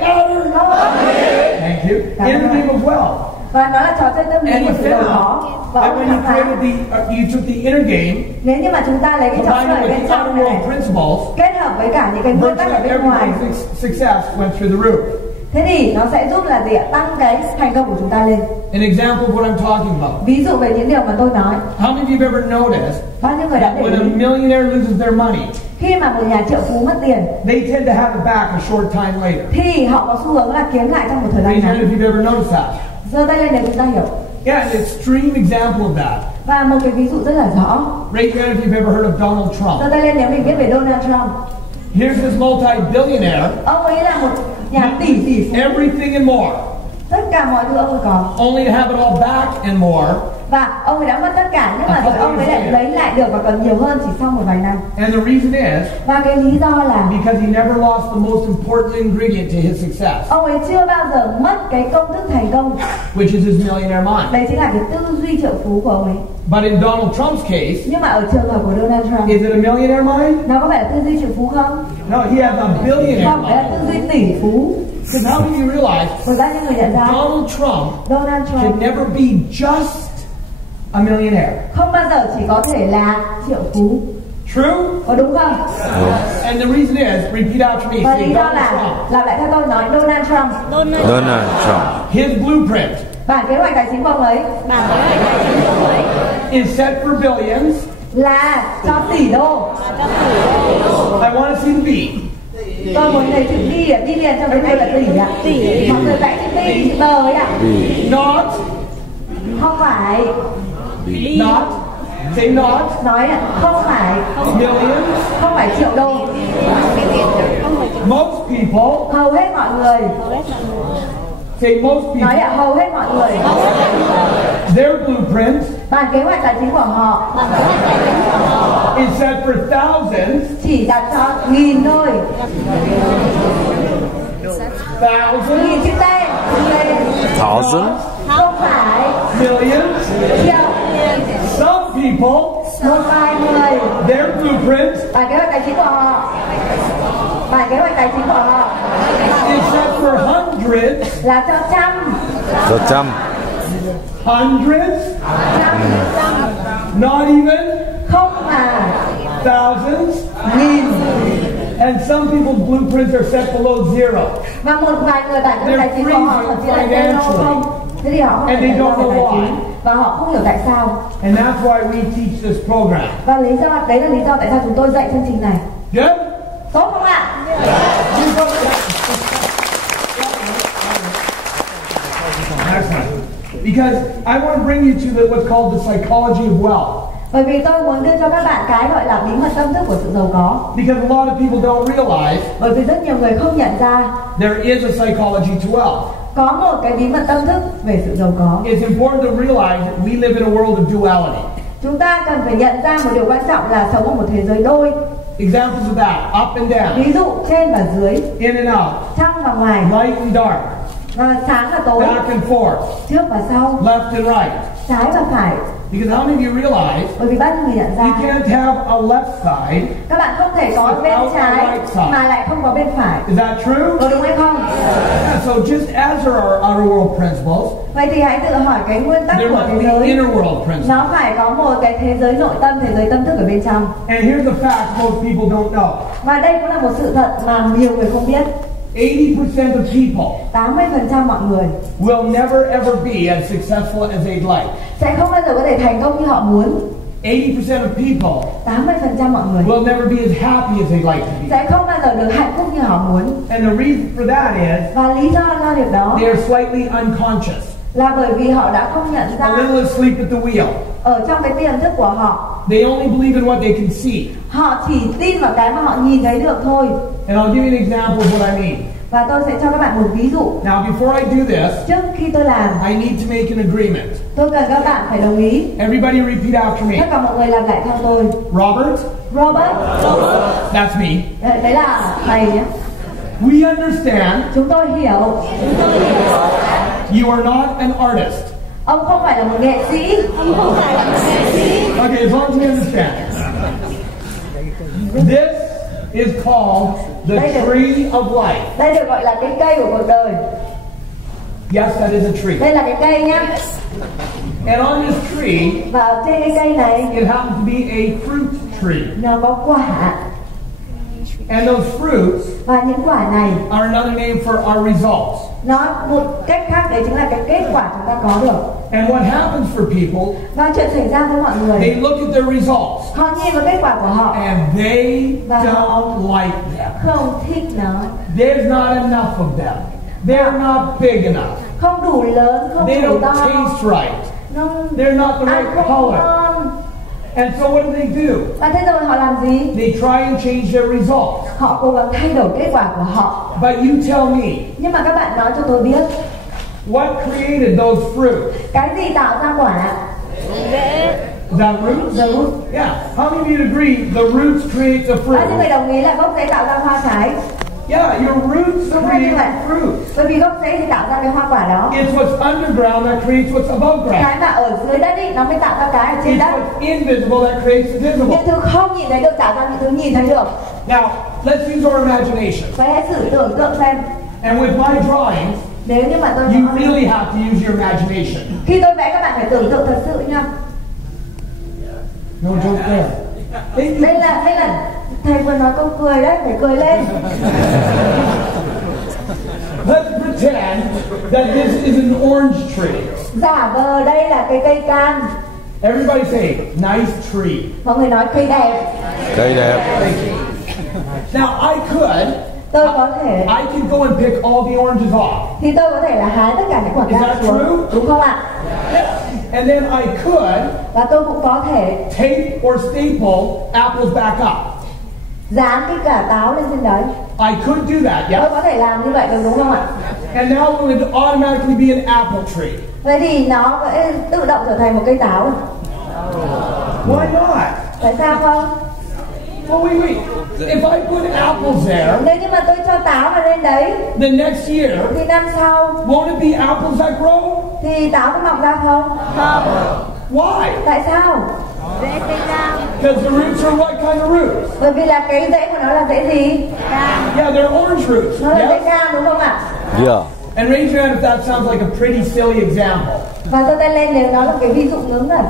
Louder. To. Thank you. Inner game of wealth. Và nó là trò chơi tâm lý And của he sự giàu found có. Và that ông ấy when you khám phá, created you took the inner game, nếu như mà chúng ta lấy cái trò combined chơi ở it bên with the trong outer này world principles, kết hợp với cả những cái nguyên tắc ở virtually bên ngoài, everybody's success went through the roof. thế thì nó sẽ giúp là gì ạ? Tăng cái thành công của chúng ta lên. An example of what I'm talking about. Ví dụ về những điều mà tôi nói, How many of you have ever noticed bao nhiêu người đã that để when a ý millionaire loses their money, khi mà một nhà triệu phú mất tiền they tend to have it back a short time later? thì họ có xu hướng là kiếm lại trong một thời gian Raise your hand ngắn. if you've ever noticed that. Giơ tay lên để chúng ta hiểu. Yeah, an extreme example of that. Và một cái ví dụ rất là rõ. Raise your hand if you've ever heard of Donald Trump. Giơ tay lên nếu mình biết về Donald Trump. Here's this multi-billionaire, Ông ấy là một nhà tỷ phú, everything and more, tất cả mọi thứ ông ấy có. only to have it all back and more. Và ông ấy đã mất tất cả nhưng mà rồi ông ấy lại lấy lại được và còn nhiều hơn chỉ sau một vài năm. And the reason is Và cái lý do là because he never lost the most important ingredient to his success, ông ấy chưa bao giờ mất cái công thức thành công. which is his millionaire mind. Đấy chính là cái tư duy triệu phú của ông ấy. But in Donald Trump's case, Nhưng mà ở trường hợp của Donald Trump, is it a millionaire mind? nó có phải là tư duy triệu phú không? No, he has a billionaire Không, đấy là mind. tư duy tỷ phú. Because how do you realize Thực ra những người nhận ra Donald Trump Donald can Trump never be just a millionaire? không bao giờ chỉ có thể là triệu phú. True? Có đúng không? And the reason is, repeat after me, Và say lý do Donald là Trump. lặp lại theo tôi nói Donald Trump. Donald Trump. His blueprint Bản kế hoạch tài chính của ông ấy is set for billions. là cho tỷ đô. I want to see the B. Tôi muốn thấy chữ đi ạ, đi liền trong cái này là tỷ ạ. Mọi người vẽ chữ đi, chữ bờ ấy ạ. Not, Không phải, not, say not, nói ạ, không phải, millions. không phải triệu đô. Most people, Hầu hết mọi người, say most nói people, ạ, hầu hết mọi người. their blueprint Bản kế hoạch tài chính của họ is set for thousands, chỉ đặt cho nghìn thôi. thousands, Nghìn chữ T, Thousand. không phải, millions. triệu. Some people, Một vài người, their blueprint bản kế hoạch tài chính của họ, bản kế hoạch tài chính của họ is set for hundreds, là cho trăm, Cho trăm. hundreds, trăm, not even, không mà, thousands. nghìn. And some people's blueprints are set below zero. Và một vài người bản kế hoạch tài chính của họ thậm chí là zero không. Thế thì họ không And phải they lo don't về know tài why. chính và họ không hiểu tại sao. And that's why we teach this program. Và đấy là lý do tại sao chúng tôi dạy chương trình này. Good? Tốt không ạ? Excellent. Because I want to bring you to what's called the psychology of wealth. Bởi vì tôi muốn đưa cho các bạn cái gọi là bí mật tâm thức của sự giàu có. Because a lot of people don't realize Bởi vì rất nhiều người không nhận ra there is a psychology to wealth. có một cái bí mật tâm thức về sự giàu có. It's important to realize that we live in a world of duality. Chúng ta cần phải nhận ra một điều quan trọng là sống ở một thế giới đôi. Examples of that, up and down, Ví dụ trên và dưới, in and out, trong và ngoài, light and dark, sáng và tối, back and forth, trước và sau, left and right. trái và phải. Because how many of you realize Bởi vì bao nhiêu người nhận you ra can't have a left side? các bạn không thể có bên trái mà lại không có bên phải. Is that true? Có đúng hay không? Yeah, so just as there are outer world principles, Vậy thì hãy tự hỏi cái nguyên tắc there của must thế be giới. inner world principles. Nó phải có một cái thế giới nội tâm, thế giới tâm thức ở bên trong. And here's a fact most people don't know. Và đây cũng là một sự thật mà nhiều người không biết. 80% of people 80% mọi người will never ever be as successful as they'd like. sẽ không bao giờ có thể thành công như họ muốn. 80% of people 80% mọi người will never be as happy as they'd like to be. sẽ không bao giờ được hạnh phúc như họ muốn. And the reason for that is Và lý do cho việc đó they are slightly unconscious, là bởi vì họ đã không nhận a ra little asleep at the wheel. ở trong cái tiềm thức của họ, They only believe in what they can see. họ chỉ tin vào cái mà họ nhìn thấy được thôi. And I'll give you an example of what I mean. Và tôi sẽ cho các bạn một ví dụ. Now, before I do this, Trước khi tôi làm, I need to make an agreement. tôi cần các bạn phải đồng ý. Everybody repeat after me. Tất cả mọi người làm lại theo tôi. Robert, Robert, that's me. đấy là thầy nhé. We understand Chúng tôi hiểu you are not an artist. ông không phải là một nghệ sĩ. Okay, as long as you understand. This is called the tree of life. Đây được gọi là cái cây của cuộc đời. Yes, that is a tree. Đây là cái cây nhá. And on this tree, Và ở trên cái cây này it happens to be a fruit tree. nó có quả. And those fruits Và những quả này are another name for our results. nó một cách khác đấy chính là cái kết quả chúng ta có được. And what happens for people, Và chuyện xảy ra với mọi they người, look at their results họ nhìn vào kết quả của họ and they Và don't like them. không thích nó, There's not enough of them. They're not big enough. không đủ lớn, không They đủ don't to, taste right. nó They're not the ăn right không color. ngon. And so what do? Và thế rồi họ làm gì? They try and change their results. Họ cố gắng thay đổi kết quả của họ. But you tell me, Nhưng mà các bạn nói cho tôi biết, what created those fruits? cái gì tạo ra quả? Is that roots? The root. Yeah. How many of you agree the roots create the Bao nhiêu người fruit? đồng ý là gốc rễ tạo ra hoa trái? Yeah, your roots Đúng rồi, như create vậy. the fruit. Bởi vì gốc rễ thì tạo ra cái hoa quả đó. It's what's underground that creates what's above ground. Cái mà ở dưới đất ý, nó mới tạo ra cái ở trên It's đất. what's invisible that creates the Những visible. thứ không nhìn thấy được tạo ra những thứ nhìn thấy được. Now, let's use our imagination. Vậy hãy thử tưởng tượng xem. And with my drawings, Nếu như mà tôi you really have to use your imagination. khi tôi vẽ các bạn phải tưởng tượng thật sự nha. No joke there. Đây là thầy vừa nói câu cười đấy, phải cười lên. Let's pretend that this is an orange tree. Giả vờ đây là cái cây cam. Everybody say, nice tree. Mọi người nói cây đẹp. Cây đẹp. Now, I could, Tôi có thể I could go and pick all the oranges off. thì tôi có thể là hái tất cả những quả Is cam that xuống, true? đúng không ạ? And then I could Và tôi cũng có thể tape or staple apples back up. dán cái quả táo lên trên đấy. I could do that, Tôi yeah? có thể làm như vậy được đúng không ạ? And now it would automatically be an apple tree. Vậy thì nó sẽ tự động trở thành một cây táo. Why not? Tại sao không? Well, wait. If I put apples there, Nếu như mà tôi cho táo vào lên đấy the next year, thì năm sau won't it be apples that grow? thì táo có mọc ra không? Why? Tại sao? Because the roots are what kind of roots? Bởi vì là cái rễ của nó là rễ gì? Yeah, they're orange roots. Nó là rễ Yes? cam đúng không ạ? Yeah. And raise your hand if that sounds like a pretty silly example. Và giơ tay lên nếu nó là cái ví dụ ngớ ngẩn.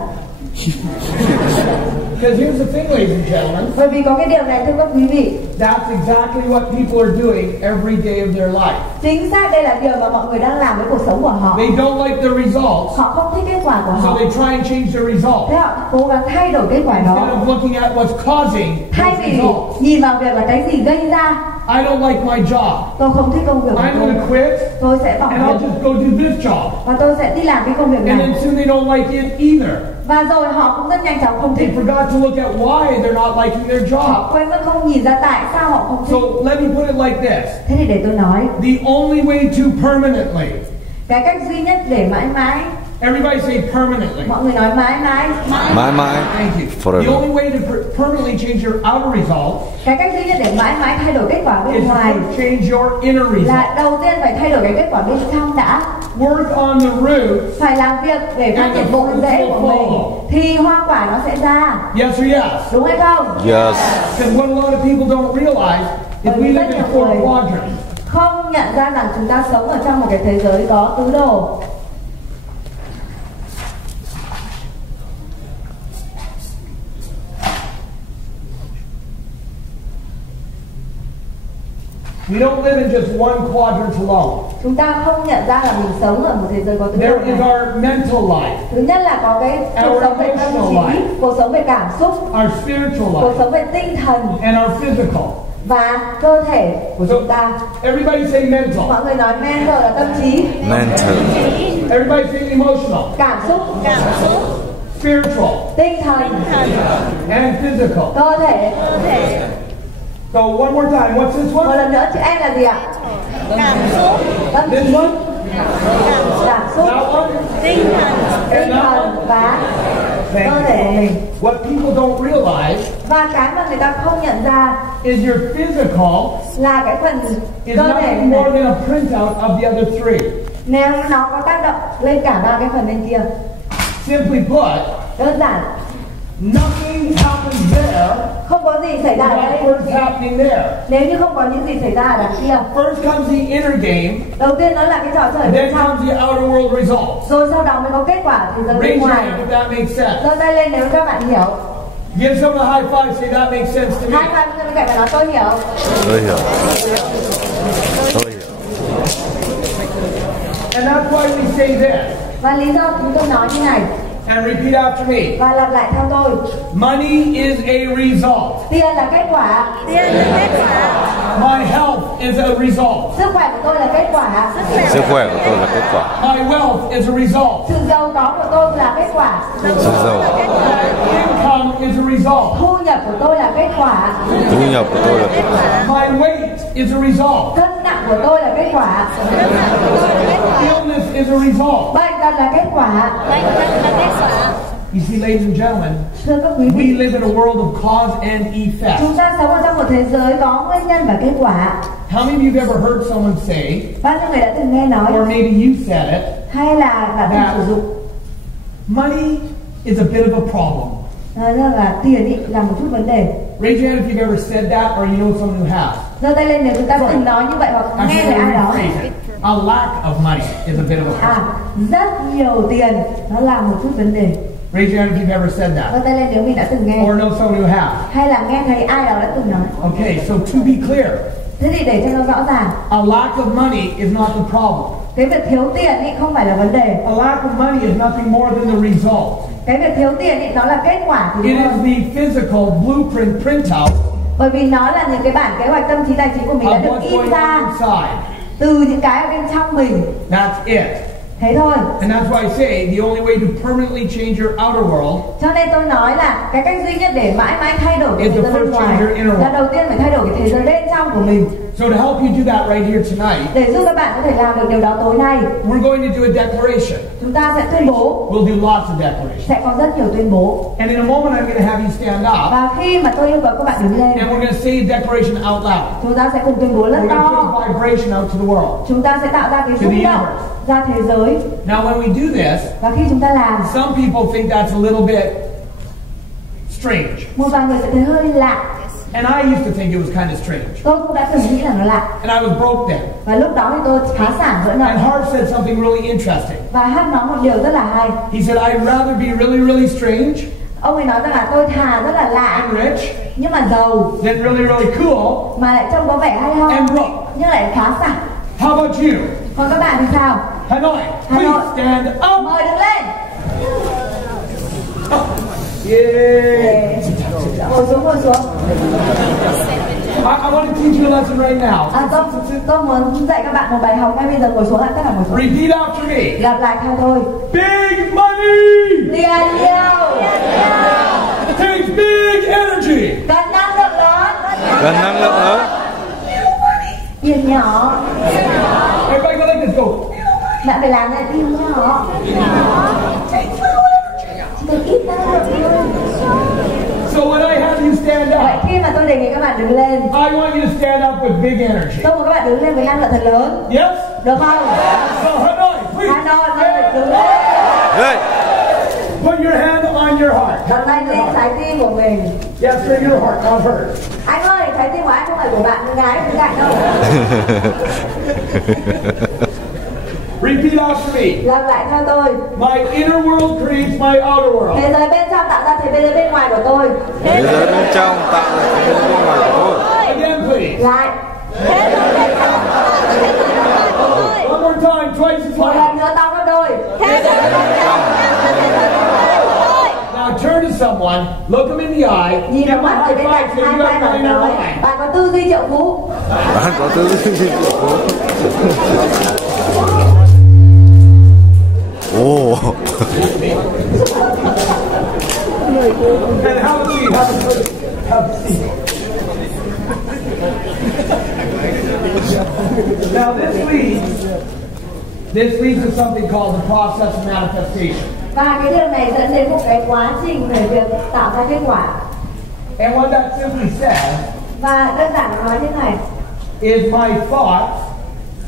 Because here's the thing, ladies and gentlemen. Bởi vì có cái điều này thưa các quý vị, That's exactly what people are doing every day of their life. chính xác đây là điều mà mọi người đang làm với cuộc sống của họ. They don't like the results, Họ không thích kết quả của so họ, they try and change the result. thế họ cố gắng thay đổi kết quả Instead đó. of looking at what's causing Thay those vì results. nhìn vào việc là cái gì gây ra. I don't like my job. Tôi không thích công việc của I'm going to tôi, quit tôi sẽ bỏ and I'll việc just go do this job. và tôi sẽ đi làm cái công việc And này. then soon they don't like it either. Và rồi họ cũng rất nhanh chóng không They thích. forgot to look at why they're not liking their job. Họ quên mất không nhìn ra tại sao họ không So thích. let me put it like this. Thế thì để tôi nói, The only way to permanently cái cách duy nhất để mãi mãi Everybody say permanently. Mọi người nói mãi mãi. Mãi mãi. Thank you. Forever. The only way to permanently change your outer result Cái cách duy nhất để mãi mãi thay đổi kết quả bên is ngoài to change your inner result. là đầu tiên phải thay đổi cái kết quả bên trong đã. Work on the root. Phải làm việc để phát triển bộ rễ của mình thì hoa quả nó sẽ ra. Yes or yes? Đúng hay không? Yes. Because what a lot of people don't realize is we live in 4 quadrants. Không nhận ra rằng chúng ta sống ở trong một cái thế giới có tứ đồ. We don't live in just one quadrant alone. Chúng ta không nhận ra là mình sống ở một thế giới có tứ đồ There is này. our mental life, Thứ nhất là có cái cuộc sống về tâm trí, cuộc sống về cảm xúc, our spiritual cuộc life, sống về tinh thần and our physical. và cơ thể của chúng ta. Everybody say mental. Mọi người nói mental là tâm trí, Mental. Everybody say emotional, cảm xúc, spiritual, tinh thần, and physical. cơ thể. So one more time, what's this Một one? lần nữa chữ N là gì ạ? Tâm This trí, one? cảm xúc, That one? tinh thần và cơ thể của mình. What people don't realize Và cái mà người ta không nhận ra is your physical là cái phần is cơ thể nothing more này. than a printout of the other 3. Nếu nó có tác động lên cả ba cái phần bên kia. Simply put, Đơn giản, nothing happens there không có gì xảy ra ở without đây first happening there. nếu như không có những gì xảy ra ở đằng kia. First comes the inner game, Đầu tiên nó là cái trò chơi bên then trong, comes the outer world results. rồi sau đó mới có kết quả thế giới Raise bên your ngoài. hand if that makes sense. Giơ tay lên nếu các bạn hiểu. Give someone a high five, say that makes sense to me. Hai tay bên cạnh và nói tôi hiểu. Tôi hiểu. Tôi hiểu. And that's why we say this. Và lý do chúng tôi nói như này And repeat after me. và lặp lại theo tôi. Money is a result. Tiền là kết quả, My health is a result. sức khỏe của tôi là kết quả, Sức khỏe của tôi là kết quả. My wealth is a result. sự giàu có của tôi là kết quả, Sự giàu. Income is a result. thu nhập của tôi là kết quả, Thu nhập của tôi là kết quả. My weight is a result. cân nặng của tôi là kết quả, Illness is a result. bệnh tật là kết quả. You see, ladies and gentlemen, Thưa các quý we vị, live in a world of cause and effect. chúng ta sống ở trong một thế giới có nguyên nhân và kết quả. How many of you have ever heard someone say, Bao nhiêu người đã từng nghe nói or maybe you said it, hay là đã từng sử dụng money is a bit of a problem? rằng là tiền ý là một chút vấn đề. Raise your hand if you've ever said that or you know someone who has. Giơ tay lên nếu chúng ta từng nói như vậy hoặc nghe về ai đó. A lack of money is a bit of a problem. Rất nhiều tiền nó là một chút vấn đề. Raise your hand if you've ever said Giơ that tay lên nếu mình đã từng nghe or know someone who has. hay là nghe thấy ai đó đã từng nói. Okay, so to be clear, Thế thì để cho nó rõ ràng, a lack of money is not the problem. cái việc thiếu tiền ý không phải là vấn đề. A lack of money is nothing more than the result. Cái việc thiếu tiền ý nó là kết quả thì It đúng is không? the physical blueprint printout Bởi vì nó là những cái bản kế hoạch tâm trí tài chính của mình đã of được what's in going ra on inside. từ những cái ở bên trong mình. That's it. Thế thôi. And that's why I say the only way to permanently change your outer world Cho nên tôi nói là cái cách duy nhất để mãi mãi thay đổi cái Is thế the giới bên first ngoài change your inner là world. đầu tiên phải thay đổi cái thế giới bên trong của mình. So to help you do that right here tonight, Để giúp các bạn có thể làm được điều đó tối nay, we're going to do a declaration. chúng ta sẽ tuyên bố, We'll do lots of declarations. sẽ có rất nhiều tuyên bố. And in a moment, I'm going to have you stand up, Và khi mà tôi yêu cầu các bạn đứng lên, and we're going to say a declaration out loud. chúng ta sẽ cùng tuyên bố rất We're going to to. put a vibration out to the world. Chúng ta sẽ tạo ra cái rung động ra thế giới. Now, when we do this, Và khi chúng ta làm, some people think that's a little bit strange. một vài người sẽ thấy hơi lạ. And I used to think it was kind of strange. Tôi cũng đã từng nghĩ là nó lạ. And I was broke then. Và lúc đó thì tôi phá sản vỡ nợ. And Hart said something really interesting. Và Hát nói một điều rất là hay. He said, I'd rather be really, really strange Ông ấy nói rằng là tôi thà rất là lạ and rich nhưng mà giàu than really, really cool mà lại trông có vẻ hay ho and broke. nhưng lại phá sản. How about you? Còn các bạn thì sao? Hanoi, Hà Nội, please stand up. mời đứng lên. Yeah. Ngồi xuống, ngồi xuống. I want to teach you a lesson right now. Tôi muốn dạy các bạn một bài học ngay bây giờ. Ngồi xuống lại, tất cả ngồi xuống. Repeat after me. Lặp lại theo tôi. Big money Tiền nhiều, takes big energy. cần năng lượng lớn. Cần năng lượng lớn. Tiền nhỏ. Everybody go like this. Go. Bạn phải làm lại tim nhỏ. Chỉ cần ít năng lượng thôi. So when I have you stand Vậy up, khi mà tôi đề nghị các bạn đứng lên, I want you to stand up with big energy. tôi muốn các bạn đứng lên với năng lượng thật lớn. Yes? Được không? So Hanoi, please. Hanoi, tôi đứng lên. Đây. Put your hand on your heart. Đặt tay lên trái tim của mình. Yes, sir, your heart, not hers. Anh ơi, trái tim của anh không phải của bạn con gái bên cạnh đâu. Repeat after me. Làm lại theo tôi. My inner world creates my outer world. Thế giới bên trong tạo ra thế giới bên ngoài của tôi. Thế giới bên trong tạo ra thế giới bên ngoài của tôi. Again, please. Lại. One more time, twice as Một loud. lần nữa to gấp đôi. Now turn to someone, look them in the eye, Nhìn give vào them a mắt người high bên five, cạnh, say hai you tay have vào an inner nói. mind. Bạn có tư duy triệu phú. Bạn có tư duy triệu phú. Ồ. And have a seat, have a seat. Now this leads to something called the process of manifestation. Và cái điều này dẫn đến một cái quá trình về việc tạo ra kết quả. And what that simply says Và đơn giản nó nói như này. is my thoughts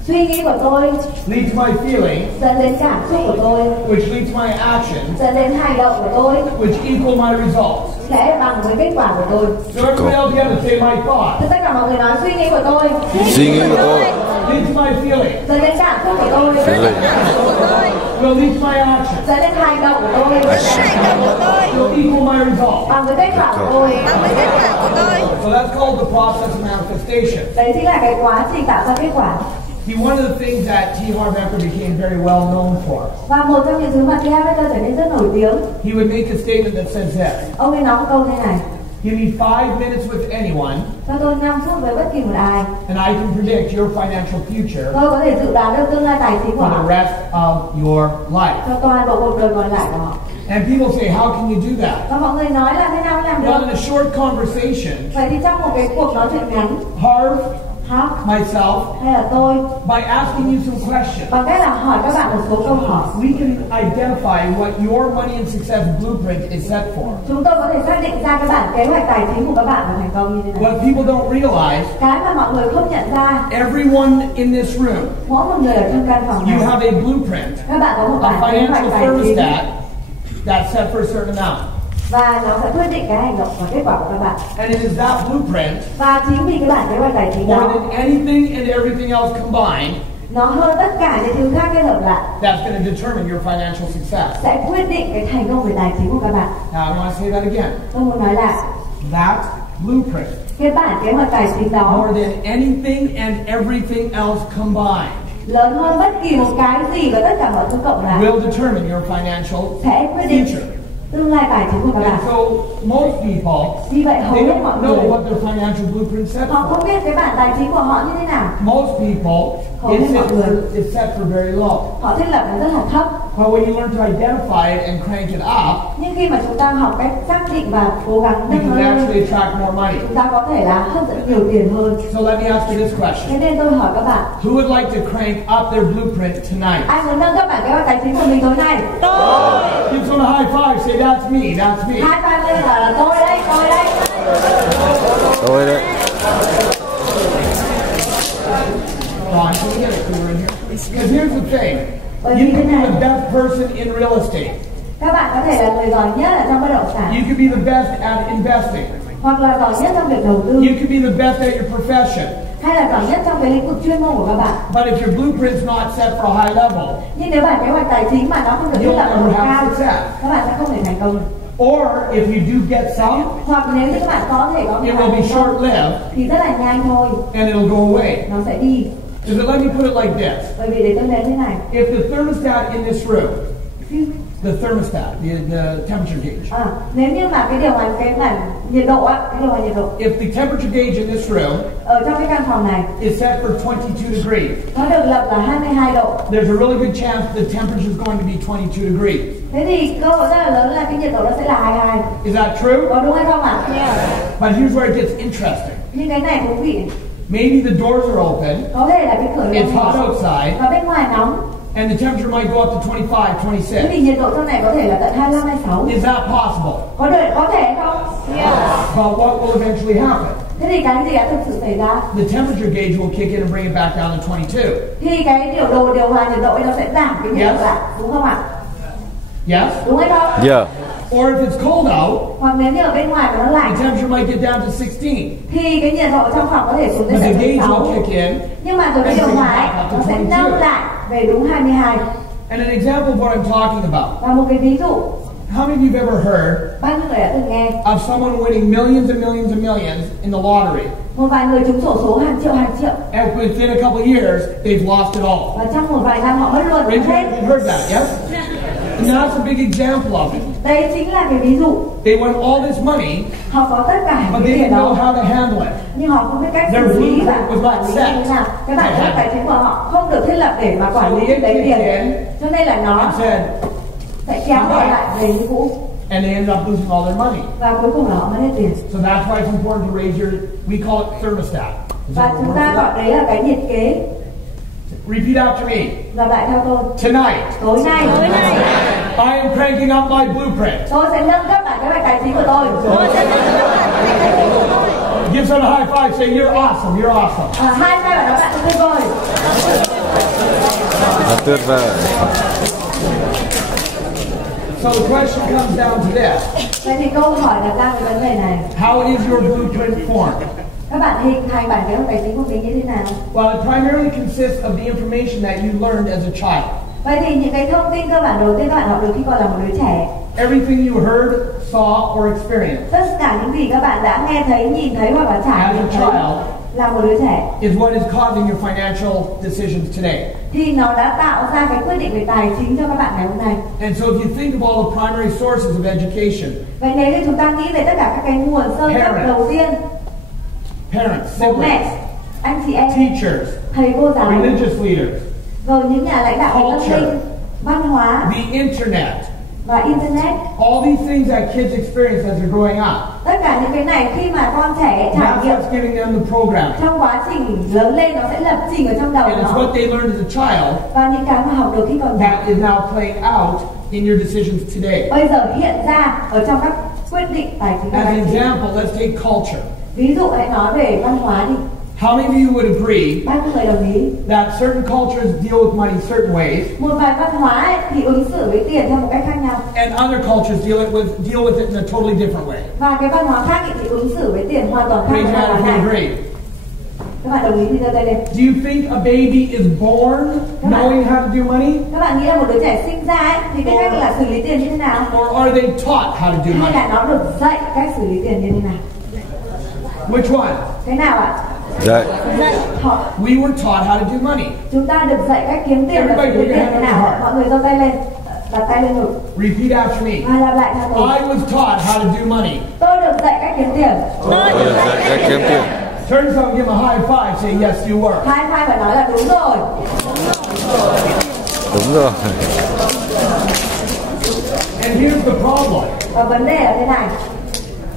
Suy nghĩ của tôi lead to my feelings, dẫn đến cảm xúc của tôi, which lead to my actions, dẫn đến hành động của tôi which equal my results. sẽ bằng với kết quả của tôi. So everybody else together say my thoughts Tất cả mọi người nói suy nghĩ của tôi Suy nghĩ của tôi. lead to my feelings, dẫn đến cảm xúc của tôi, Thế rồi. will lead to my actions, dẫn đến hành động của tôi, will equal my results. bằng với kết quả của tôi. So that's called the process of manifestation. Đấy chính là cái quá trình tạo ra kết quả. See, one of the things that T. Harv Eker became very well known for, Và một trong những thứ mà T. Harv Eker trở nên rất nổi tiếng, he would make a statement that says this: ông ấy nói một câu thế này: give me 5 minutes with anyone, cho tôi 5 phút với bất kỳ một ai, and I can predict your financial future tôi có thể dự đoán được tương lai tài chính của for họ the rest of your life. cho toàn bộ cuộc đời còn lại của họ. And people say, how can you do that? Và mọi người nói là thế nào mới làm Well, in được? a short conversation, Vậy thì trong một cái cuộc nói chuyện ngắn, Harv, Hóc myself, hay là tôi, by asking you some questions, bằng cách là hỏi các bạn một số câu hỏi, we can identify what your money and success blueprint is set for. chúng tôi có thể xác định ra cái bản kế hoạch tài chính của các bạn là thành công như thế nào. What people don't realize, Cái mà mọi người không nhận ra, everyone in this room, mỗi một người ở trong căn phòng you này, have a blueprint, các bạn có một a bản kế hoạch financial tài chính thermostat that's set for a certain amount. và nó sẽ quyết định cái hành động và kết quả của các bạn. And it is that blueprint, Và chính vì cái bản kế hoạch tài chính more đó, than anything and everything else combined, nó hơn tất cả những thứ khác kết hợp lại, that's going to determine your financial success. sẽ quyết định cái thành công về tài chính của các bạn. Now, I want to say that again. Tôi muốn nói là That blueprint, cái bản kế hoạch tài chính đó more than anything and everything else combined, lớn hơn bất kỳ một cái gì và tất cả mọi thứ cộng lại, will determine your financial sẽ quyết định future. tương lai tài chính của các And bạn. so, most people, Vì vậy hầu they hết mọi don't know người what their financial blueprint set họ for. không biết cái bản tài chính của họ như thế nào. Most people, Hầu hết mọi người it's set for very low. họ thiết lập nó rất là thấp. But when you learn to identify it and crank it up, Nhưng khi mà chúng ta học cách xác định và cố gắng you nâng can lên, actually attract more money. chúng ta có thể là hấp dẫn nhiều tiền hơn. So let me ask you this question. Thế nên tôi hỏi các bạn, Who would like to crank up their blueprint tonight? ai muốn nâng cấp bản kế hoạch tài chính của mình tối nay? Give someone a high five, say that's me, that's me. Hai tay lên là tôi đây, tôi đây. Tôi đấy. Come on, can we get it clear in here? Because here's the thing. You can be the best person in real estate. Các bạn có thể là người giỏi nhất ở trong bất động sản, You can be the best at investing. hoặc là giỏi nhất trong việc đầu tư, You can be the best at your profession. hay là giỏi nhất trong cái lĩnh vực chuyên môn của các bạn. But if your blueprint's not set for a high level, Nhưng nếu bản kế hoạch tài chính mà nó không được thiết you'll lập ở never mức have cao, success. các bạn sẽ không thể thành công. Or if you do get some, Hoặc nếu như các bạn có thể có it một will be thành công short-lived thì rất là nhanh thôi, and it'll go away. nó sẽ đi. So let me put it like this. Bởi vì để tôi lấy thế này, If the thermostat in this room, the thermostat, the temperature gauge, nếu như mà cái điều hành cái bản nhiệt độ á, cái điều hành nhiệt độ if the temperature gauge in this room ở trong cái căn phòng này is set for 22 degrees, nó được lập là 22 độ. there's a really good chance the temperature is going to be 22 degrees. Thế thì cơ hội rất là lớn là cái nhiệt độ nó sẽ là 22. Is that true? Có đúng hay không ạ? But here's where it gets interesting. Nhưng cái này thú vị. Maybe the doors are open, Có thể là cái cửa it's mở hot outside, và bên ngoài nóng, And the temperature might go up to 25, Thế 26. thì nhiệt độ trong này có thể là tận 25, 26. Is that possible? Có thể không? But what will eventually happen? Thế thì cái gì đã thực sự xảy ra? The temperature gauge will kick in and bring it back down to 22. Thì cái điều hòa nhiệt độ nó sẽ giảm cái nhiệt độ lại, đúng không ạ? Yes? Đúng hay không? Yeah. Or if it's cold out, Hoặc nếu như ở bên ngoài mà nó the lạnh temperature might get down to 16. thì cái nhiệt độ trong phòng có thể xuống But the đến gauge 6. will kick in. Nhưng mà rồi cái điều hòa ấy, nó sẽ nâng lại về đúng 22. And an example of what I'm talking about. Và một cái ví dụ, How many of you have ever heard bao nhiêu người đã từng nghe of someone winning millions and millions and millions in the lottery? một vài người trúng xổ số hàng triệu. And within a couple of years, they've lost it all. Và trong một vài năm họ mất luôn Raise your hết. hand if you've heard that, yes? And that's a big example of it. Đây chính là cái ví dụ. They won all this money, Họ có tất cả but những they cái didn't know đó, how to handle it. nhưng họ không biết cách Their xử lý và blueprint was quản not lý set. như thế nào. Cái bản chất tài chính của họ không được thiết lập để mà quản So lý it lấy kicked tiền, in cho nên là nó and said, sẽ kéo họ lại về như cũ and they ended up losing all their money. và cuối cùng là họ mất hết tiền. So that's why it's important to raise your, we call it thermostat. Is Và there a chúng word ta for gọi that? đấy là cái nhiệt kế. Repeat after me. Lặp lại theo tôi. Tonight, Tối nay I am cranking up my blueprint. tôi sẽ nâng cấp bản kế hoạch tài chính của tôi. Give someone a high five, say you're awesome, you're awesome. Hai tay bảo nó bạn tuyệt vời. Là tuyệt vời. So the question comes down to this. Vậy thì câu hỏi đặt ra về vấn đề này, How is your blueprint formed? các bạn hình thành bản kế hoạch tài chính của mình như thế nào? Well, it primarily consists of the information that you learned as a child. Vậy thì những cái thông tin cơ bản đầu tiên các bạn học được khi còn là một đứa trẻ, Everything you heard, saw, or experienced tất cả những gì các bạn đã nghe thấy, nhìn thấy hoặc là trải as nghiệm a thấy child là một đứa trẻ, is what is causing your financial decisions today. thì nó đã tạo ra cái quyết định về tài chính cho các bạn ngày hôm nay. And so if you think of all the primary sources of education, Vậy nếu như chúng ta nghĩ về tất cả các cái nguồn sơ cấp Parents. đầu tiên, parents, bố mẹ, siblings, anh chị em, teachers, thầy cô giáo, religious leaders, rồi những nhà lãnh đạo về tâm Culture. linh, văn hóa the internet, và internet. all these things that kids experience as they're growing up. Tất cả những cái này khi mà con trẻ trải That's nghiệm what's giving them the program. trong quá trình lớn lên, nó sẽ lập trình ở trong đầu And it's nó, what they learned as a child và những cái mà học được khi còn nhỏ that is now playing out in your decisions today. bây giờ hiện ra ở trong các quyết định tài chính. As an example, let's take culture. Ví dụ hãy nói về văn hóa đi. How many of you would agree Bao nhiêu người đồng ý? that certain cultures deal with money certain ways, Một vài văn hóa ấy, thì ứng xử với tiền theo một cách khác nhau, and other cultures deal with it in a totally different way? và cái văn hóa khác ấy thì ứng xử với tiền hoàn toàn khác Raise với your văn hand hóa if you này. agree. Các bạn đồng ý thì giơ tay lên. Do you think a baby is born knowing how to do money, Các bạn nghĩ là một đứa trẻ sinh ra ấy, thì cái cách là xử lý tiền như thế nào? or are they taught how to do Hay money? là nó được dạy cách xử lý tiền như thế nào? Which one? Cái nào ạ? Dạy. Họ, We were taught how to do money. chúng ta được dạy cách kiếm tiền và xử lý tiền thế nào? Mọi người giơ tay lên, đặt tay lên ngực Repeat after me. và lặp lại theo tôi. I was taught how to do money. Tôi được dạy cách kiếm tiền. Tôi được dạy cách kiếm tiền. Turn to someone, give them a high five, say yes, you were. Hai vai phải nói là đúng rồi. Đúng rồi. And here's the problem. Và vấn đề là thế này,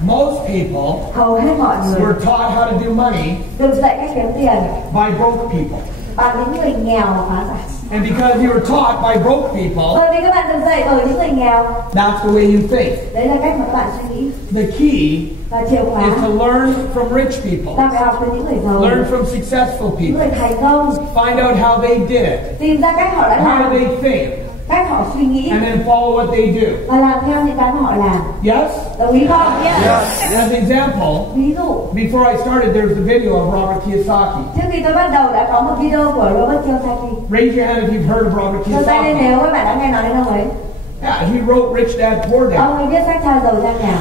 Most people hầu hết mọi người were taught how to do money được dạy cách kiếm tiền by broke people. bằng những người nghèo và phá sản. And because you were taught by broke people, Bởi vì các bạn được dạy bởi những người nghèo, that's the way you think. đấy là cách mà các bạn suy nghĩ. The key Và chìa khóa is to learn from rich people, ta phải học từ những người giàu, learn from successful những people, người thành công, find out how they did it, tìm ra cách họ đã how làm, they think, cách họ suy nghĩ and then follow what they do. và làm theo những cái mà họ làm. Yes? Đồng ý không? As an example, Ví dụ, before I started, there was a video of Robert Kiyosaki. trước khi tôi bắt đầu đã có một video của Robert Kiyosaki. Raise your hand if you've heard of Robert Giơ tay lên Kiyosaki. nếu các bạn đã nghe nói đến ông ấy. Yeah, he wrote Rich Dad Poor Dad. Ông ấy viết sách cha giàu cha nghèo.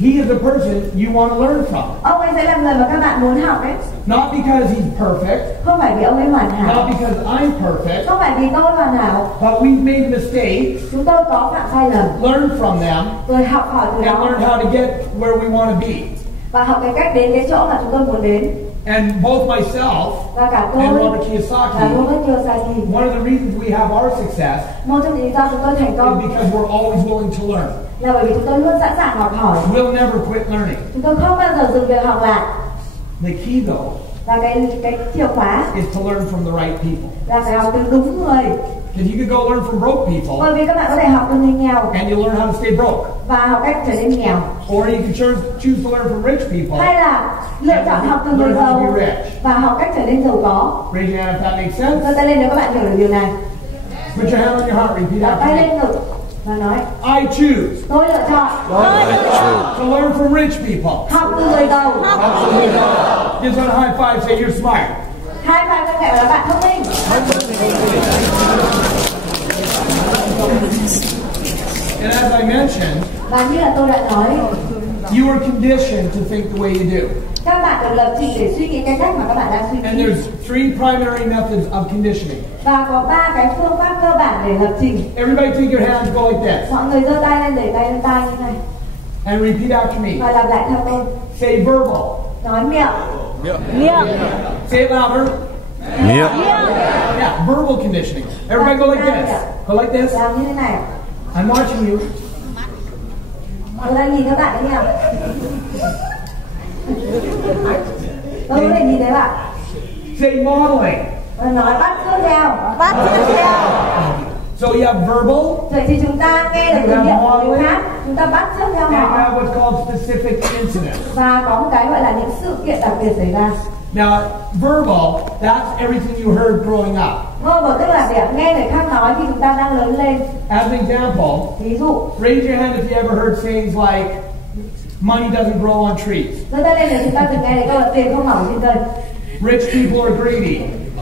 He is a person you want to learn from. Ông ấy sẽ là người mà các bạn muốn học đấy. Not because he's perfect, Không phải vì ông ấy hoàn hảo, not because I'm perfect, không phải vì tôi hoàn hảo. but we've made mistakes, Chúng tôi có phạm sai lầm, learn from them, rồi học hỏi từ and đó learn how to get where we want to be. và học cái cách đến cái chỗ mà chúng tôi muốn đến. And both myself Và cả tôi and Robert và Kiyosaki, Robert Kiyosaki, one of the reasons we have our success một trong những lý do chúng tôi thành is công because we're always willing to learn. là bởi vì chúng tôi luôn sẵn sàng học hỏi. We'll never quit learning. Chúng tôi không bao giờ dừng việc học lại. The key, though, Và cái chìa khóa is to learn from the right people. là phải học từ đúng người. Because you could go learn from broke people, Bởi vì các bạn có thể học từ người nghèo and you learn how to stay broke. và học cách trở nên nghèo. Or you can choose to learn from rich people. Hay là lựa chọn học từ người Learn how to giàu be rich. và học cách trở nên giàu có. Raise your hand if that makes sense. Giơ tay lên nếu các bạn hiểu được điều này. Put your hand on your heart. Repeat Đặt tay after lên me. ngực và nói I choose tôi lựa chọn to learn from rich people. học từ người giàu. Give someone a high five. Say you're smart. Hai vai các mẹ là bạn thông minh. And as I mentioned, Và như là tôi đã nói, you are conditioned to think the way you do. các bạn được lập trình để suy nghĩ cái cách mà các bạn đang suy And nghĩ. there's three primary methods of conditioning. Và có 3 cái phương pháp cơ bản để lập trình. Everybody take your hands, go like this. Mọi người giơ tay lên, để tay lên tay như này And repeat after me. và lặp lại theo tôi. Say verbal. Nói miệng. Say it louder. Miệng. Yeah, verbal conditioning. Everybody go like this. Go like this. Làm như thế này. I'm watching you. Tôi đang nhìn các bạn đấy nhỉ? Tôi có thể nhìn thấy bạn. Say modeling. Và nói bắt chước theo. So you have verbal, Vậy thì chúng ta nghe được tín hiệu của người khác, chúng ta bắt chước theo and you họ. have what's called specific incidents. Và có một cái gọi là những sự kiện đặc biệt xảy ra. Now, verbal, that's everything you heard growing up. Verbal tức là việc nghe người khác nói khi chúng ta đang lớn lên. As an example, Ví dụ, raise your hand if you ever heard sayings like, money doesn't grow on trees. giơ tay lên để chúng ta từng nghe thấy câu là tiền không mỏng trên cây. Rich people are greedy.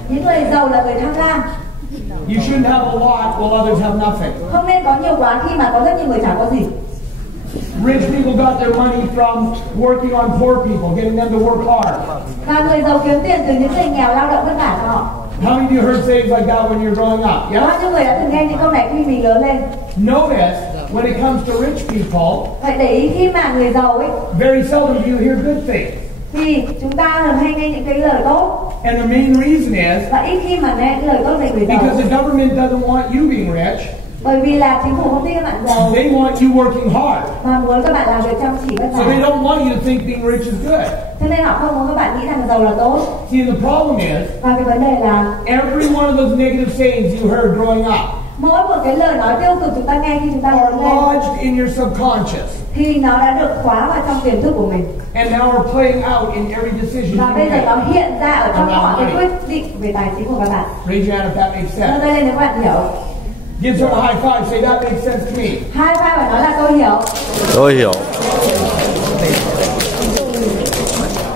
Những người giàu là người tham lam. You shouldn't have a lot while others have nothing. Không nên có nhiều quá khi mà có rất nhiều người chẳng có gì. Rich people got their money from working on poor people, getting them to work hard. Và người giàu kiếm tiền từ những người nghèo lao động vất vả cho họ. How many of you heard sayings like that when you're growing up? Bao Yeah? nhiêu người đã từng nghe những câu này khi mình lớn lên? Notice, when it comes to rich people, Vậy để ý khi mà người giàu ấy, very seldom do you hear good things. thì chúng ta thường hay nghe những cái lời tốt. And the main reason is Và ít khi mà nghe những lời tốt về người giàu. because the government doesn't want you being rich. Bởi vì là chính phủ không thích các bạn giàu. They want you working hard. Mà muốn các bạn làm việc chăm chỉ vất So they vả. don't want you to think being rich is good. Cho nên họ không muốn các bạn nghĩ rằng giàu là tốt. See, the problem is, Và cái vấn đề là every one of those negative sayings you heard growing up mỗi một cái lời nói tiêu cực chúng ta nghe khi chúng ta are lớn lên lodged in your subconscious. thì nó đã được khóa vào trong tiềm thức của mình. And now are playing out in every decision Và you bây giờ nó make. hiện ra ở trong mọi cái quyết định về tài chính của các bạn. Raise your hand if that makes Giơ sense. tay lên nếu các bạn hiểu. Give someone a high five. Say that makes sense to me. Hai vai phải nói là tôi hiểu. Tôi hiểu.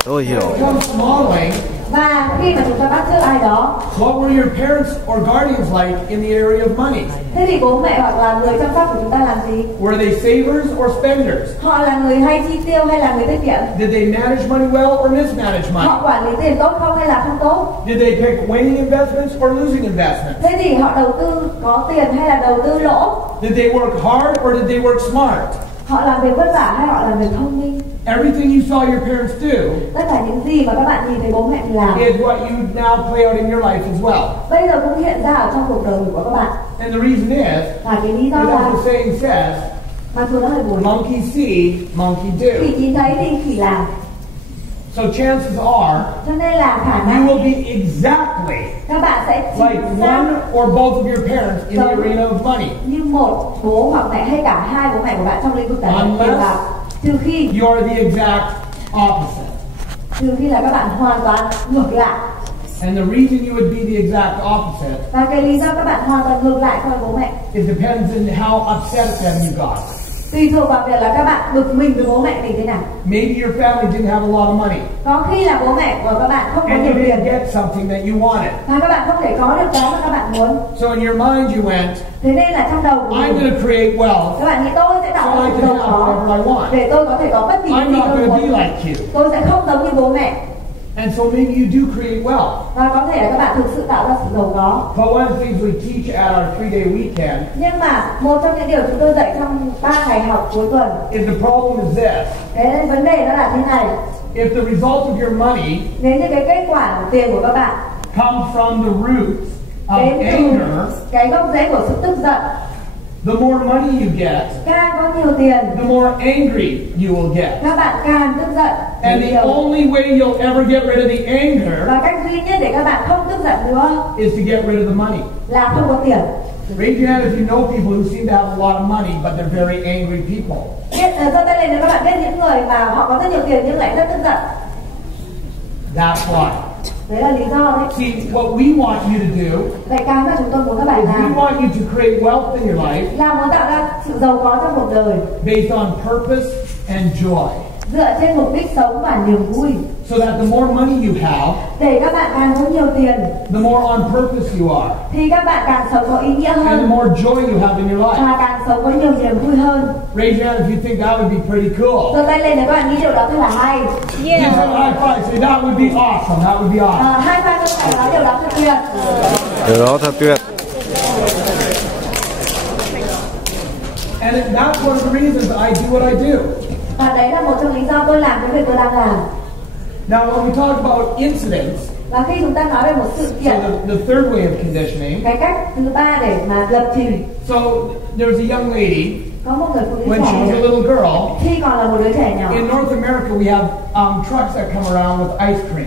Tôi hiểu. When it comes to modeling, Và khi mà chúng ta bắt chước ai đó, what were your parents or guardians like in the area of money? thế thì bố mẹ hoặc là người chăm sóc của chúng ta làm gì? Were they savers or spenders? Họ là người hay chi tiêu hay là người tiết kiệm? Did they manage money well or mismanage money? Họ quản lý tiền tốt không hay là không tốt? Did they pick winning investments or losing investments? Thế thì họ đầu tư có tiền hay là đầu tư lỗ? Did they work hard or did they work smart? Họ làm việc vất vả hay họ làm việc thông minh? Everything you saw your parents do Tất cả những gì mà các bạn nhìn thấy bố mẹ mình làm is what you now play out in your life as well. bây giờ cũng hiện ra ở trong cuộc đời của các bạn. And the reason is, Và cái lý do as là the saying says, mặc dù nó hơi buồn, monkey see, monkey do. khỉ nhìn thấy thì khỉ làm. So chances are, Cho nên là khả you năng will be exactly các bạn sẽ like chính one xác or both of your parents in the arena of money. như một bố hoặc mẹ hay cả hai bố mẹ của bạn trong lĩnh vực tài chính tiền bạc, trừ khi You're the exact opposite. là các bạn hoàn toàn ngược lại. And the reason you would be the exact opposite, Và cái lý do các bạn hoàn toàn ngược lại so với bố mẹ it depends on how upset at them you got. tùy thuộc vào việc là các bạn bực mình với bố mẹ mình thế nào. Maybe your family didn't have a lot of money, Có khi là bố mẹ của các bạn không có and nhiều you didn't tiền get something that you wanted. và các bạn không thể có được cái mà các bạn muốn. So in your mind you went, Thế nên là trong đầu của I'm mình going to create wealth các bạn nghĩ tôi sẽ tạo so ra I sự can giàu have có whatever I want. để tôi có thể có bất kỳ I'm cái gì not tôi going to be muốn. like you. Tôi sẽ không giống như bố mẹ. And so maybe you do create wealth. Và có thể là các bạn thực sự tạo ra sự giàu có. But one of the things we teach at our 3-day weekend Nhưng mà một trong những điều chúng tôi dạy trong 3 ngày học cuối tuần, is the problem is this. cái vấn đề đó là thế này. If the result of your money Nếu như cái kết quả của tiền của các bạn comes from the roots of đến từ anger, cái gốc rễ của sự tức giận, the more money you get, càng có nhiều tiền the more angry you will get. các bạn càng tức giận And the nhiều. only way you'll ever get rid of the anger Và cách duy nhất để các bạn không tức giận nữa is to get rid of the money. là không có tiền. Raise your hand if you know people who seem to have a lot of money, but they're very angry people. Giơ tay lên nếu các bạn biết những người mà họ có rất nhiều tiền nhưng lại rất tức giận. That's why. Đấy là lý do đấy. See, what we want you to do Vậy cái mà chúng tôi muốn các bạn is we làm want you to create wealth in your life là muốn tạo ra sự giàu có trong cuộc đời based on purpose and joy. dựa trên mục đích sống và niềm vui. So that the more money you have, Để các bạn càng có nhiều tiền the more on purpose you are, thì các bạn càng sống có ý nghĩa and the hơn more joy you have in your life. và càng sống có nhiều niềm vui hơn. Raise your hand if you think that would be pretty cool. Giơ tay lên nếu các bạn nghĩ điều đó thật là hay. Give them a high five. Say that would be awesome. That would be awesome. Hai pha các bạn nói điều đó thật tuyệt. Điều đó thật tuyệt. And that's one of the reasons I do what I do. Và đấy là một trong lý do tôi làm cái việc tôi đang làm. Now, when we talk about incidents, Và khi chúng ta nói về một sự so kiện, the third way of conditioning. cái cách thứ ba để mà lập trình. So there was a young lady Có một người phụ nữ when she was a trẻ little girl. khi còn là một đứa trẻ nhỏ. In North America, we have trucks that come around with ice cream.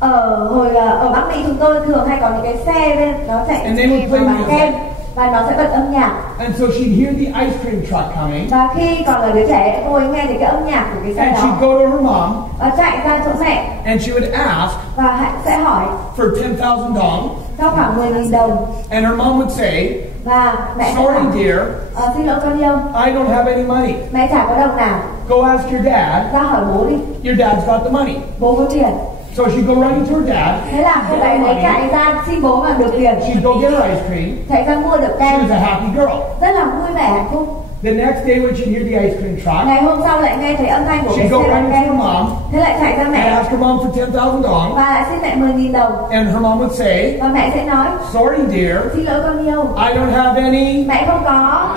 Ở Bắc Mỹ chúng tôi thường hay có những cái xe bên nó chạy And they would play và bán music. kem và nó sẽ bật âm nhạc. And so she'd hear the ice cream truck coming, Và khi còn là đứa trẻ cô ấy nghe thấy cái âm nhạc của cái xe and she'd đó go to her mom, và chạy ra chỗ mẹ and she would ask và sẽ hỏi for 10,000 dong, cho khoảng 10.000 đồng and her mom would say, và mẹ sẽ "Sorry, bảo dear, xin lỗi con yêu, I don't have any money. mẹ chả có đồng nào, Go ask your dad. ra hỏi bố đi, Your dad's got the money." bố có tiền. So she'd go running to her dad. Thế là cô get bé the đấy money. chạy ra xin bố mà được tiền, She'd go get her ice cream. chạy ra mua được She kem, was a happy girl. rất là vui vẻ hạnh phúc. The next day when she'd hear the ice cream truck, Ngày hôm sau lại nghe thấy âm thanh của cái she'd go xe bán running to kem, her mom thế lại chạy ra and mẹ ask her mom for 10,000 dong. và lại xin mẹ 10.000 đồng And her mom would say, và mẹ sẽ nói "Sorry, dear, xin lỗi con yêu, I don't have any. mẹ không có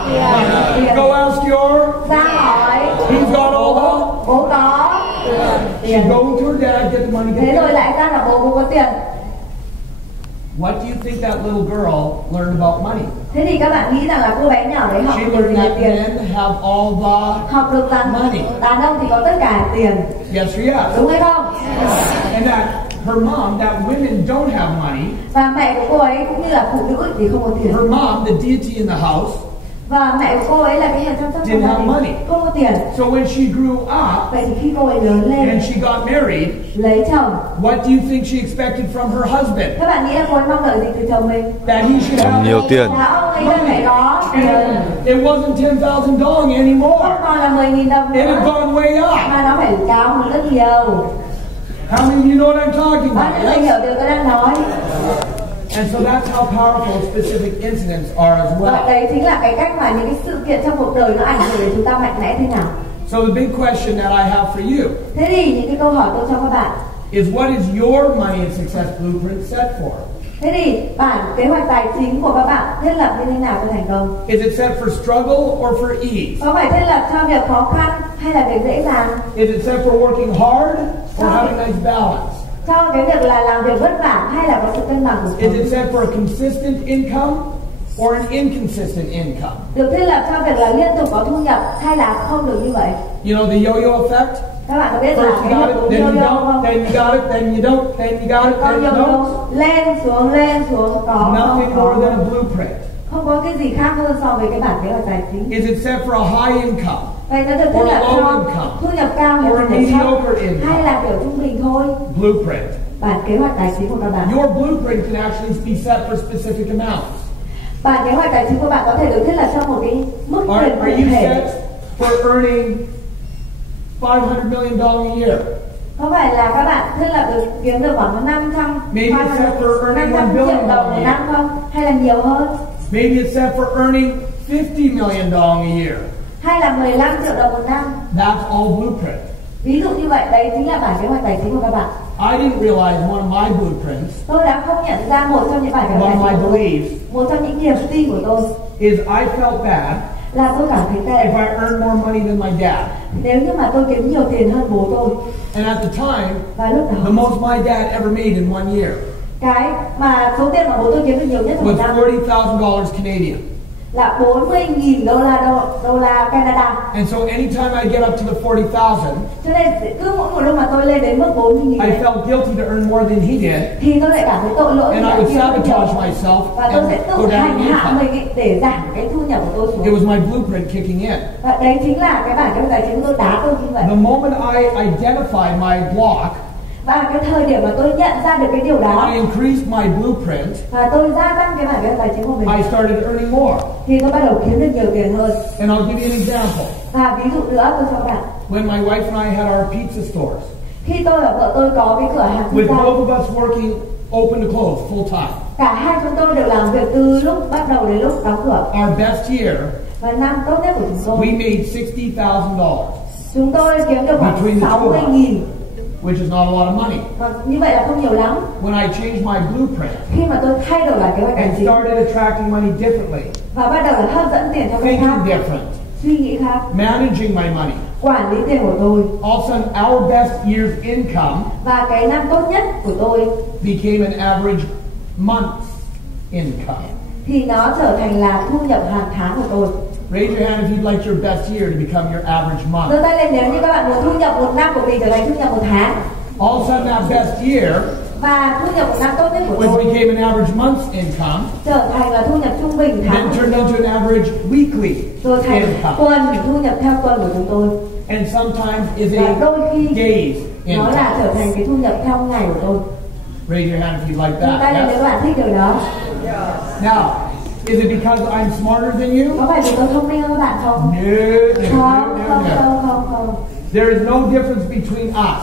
tiền. Go ask your. Ra hỏi He's got all the." bố có tiền. She'd go to her dad, get the money. Thế rồi lại ra là bố có tiền. What do you think that little girl learned about money? Thế thì các bạn nghĩ rằng là cô bé nhỏ đấy học She được learned là that tiền, men have all the học được rằng money. đàn ông thì có tất cả tiền, Yes or yes? đúng hay không? And that her mom, that women don't have money. Và mẹ của cô ấy cũng như là phụ nữ thì không có tiền. Her mom, the deity in the house, Và mẹ của cô ấy là cái nhà chăm sóc Didn't gia have đình, money. không có tiền. so when she grew up Vậy thì khi cô ấy lớn lên, and she got married, lấy chồng, what do you think she expected from her husband? các bạn nghĩ là cô ấy mong đợi gì từ chồng mình? That he should have Nhiều all tiền. Là ông ấy là phải có tiền, It wasn't 10,000 dong không anymore. còn là 10.000 đồng It had nữa, gone way up. mà nó phải cao hơn rất nhiều. How many of you know what I'm talking Bao nhiêu người about? hiểu điều tôi đang nói? And so that's how powerful specific incidents are as Và well. đấy chính là cái cách mà những cái sự kiện trong cuộc đời nó ảnh hưởng đến chúng ta mạnh mẽ thế nào. So the big question that I have for you Thế thì những cái câu hỏi tôi cho các bạn. is, what is your money and success blueprint set for? Thế thì bản kế hoạch tài chính của các bạn thiết lập như thế nào cho thành công? Is it set for struggle or for ease? Có phải thiết lập cho việc khó khăn hay là việc dễ dàng? Is it set for working hard or having nice balance? Cho cái việc là làm việc vất vả hay là có sự cân bằng cuộc Is sống? it set for a consistent income or an inconsistent income? Được thiết lập cho việc là liên tục có thu nhập hay là không được như vậy? You know the yo-yo effect? Các bạn có biết là First cái you hiệu got it, ứng then you yo-yo don't, không? then you got it, then you don't, then you got it, Con then you yo-yo don't. lên xuống có Nothing không more có. than a blueprint. Không có cái gì khác hơn so với cái bản kế hoạch tài chính. Is it set for a high income Vậy nó được thiết or a lập low cho income thu nhập cao hay or a thu nhập thấp mediocre income? hay là kiểu trung bình thôi? Blueprint. Bản kế hoạch tài chính của các bạn. Your blueprint can actually be set for specific amounts. Bản kế hoạch tài chính của bạn có thể được thiết lập trong một cái mức Are tiền cụ you thể. set for earning $500 million a year? Có phải là các bạn thiết lập được kiếm được khoảng 500 Maybe it's set for earning $1 billion triệu đồng một năm không? Hay là nhiều hơn? Maybe it's set for earning $50 million a year. Hay là 15 triệu đồng một năm? That's all blueprint. Ví dụ như vậy, đấy chính là bản kế hoạch tài chính của các bạn. I didn't realize one of my blueprints, Tôi đã không nhận ra một trong những bản kế one hoạch of tài my chính của beliefs, một trong những niềm tin của tôi is I felt bad là tôi cảm thấy if tệ I earned more money than my dad. nếu như mà tôi kiếm nhiều tiền hơn bố tôi. And at the time, Và lúc the đó most my dad ever made in 1 year cái mà số tiền mà bố tôi kiếm được nhiều nhất trong một was năm $40,000 Canadian. là 40.000 đô la Canada. And so anytime I get up to the 40,000, Cho nên cứ mỗi lúc mà tôi lên đến mức 40.000 I felt guilty to earn more than he did. thì tôi lại cảm thấy tội lỗi And I would sabotage myself và tôi sẽ and tự go down hành in hạ income. mình để giảm cái thu nhập của tôi xuống. It was my blueprint kicking in. Và đấy chính là cái bản kế hoạch tài chính của tôi đá tôi như vậy. The moment I identified my block, Và cái thời điểm mà tôi nhận ra được cái điều đó I increased my blueprint, và tôi gia tăng cái bản kế hoạch tài chính của mình I started earning more. thì tôi bắt đầu kiếm được nhiều tiền hơn. And I'll give you an example. Và ví dụ nữa tôi cho các bạn, When my wife and I had our pizza stores, khi tôi và vợ tôi có cái cửa hàng with pizza, both of us working open to close full time, cả hai chúng tôi đều làm việc từ lúc bắt đầu đến lúc đóng cửa. our best year, Và năm tốt nhất của chúng tôi, we made $60,000, chúng tôi kiếm được khoảng Between the two of us. 60.000. which is not a lot of money. Và như vậy là không nhiều lắm. When I changed my blueprint Khi mà tôi thay đổi bản kế hoạch tài and chính started attracting money differently, và bắt đầu là hấp dẫn tiền cho người khác, thinking different, suy nghĩ khác, managing my money, quản lý tiền của tôi, all of a sudden our best year's income và cái năm tốt nhất của tôi became an average month's income. thì nó trở thành là thu nhập hàng tháng của tôi. Raise your hand if you'd like your best year to become your average month. Giơ tay lên nếu như các bạn muốn thu nhập một năm của mình trở thành thu nhập một tháng. All of a sudden that best year, Và thu nhập một năm tốt nhất của which tôi became an average month's income, trở thành là thu nhập trung bình tháng, then turned into an average weekly rồi thành income. tuần, thu nhập theo tuần của chúng tôi. And sometimes is Và đôi a khi day's nó là income. trở thành cái thu nhập theo ngày của tôi. Raise your hand if you'd like Giơ tay lên that. nếu các bạn thích điều đó. Now, is it because I'm smarter than you? Có phải vì tôi thông minh hơn các bạn không? No, Không, không, không, không, không. There is no difference between us,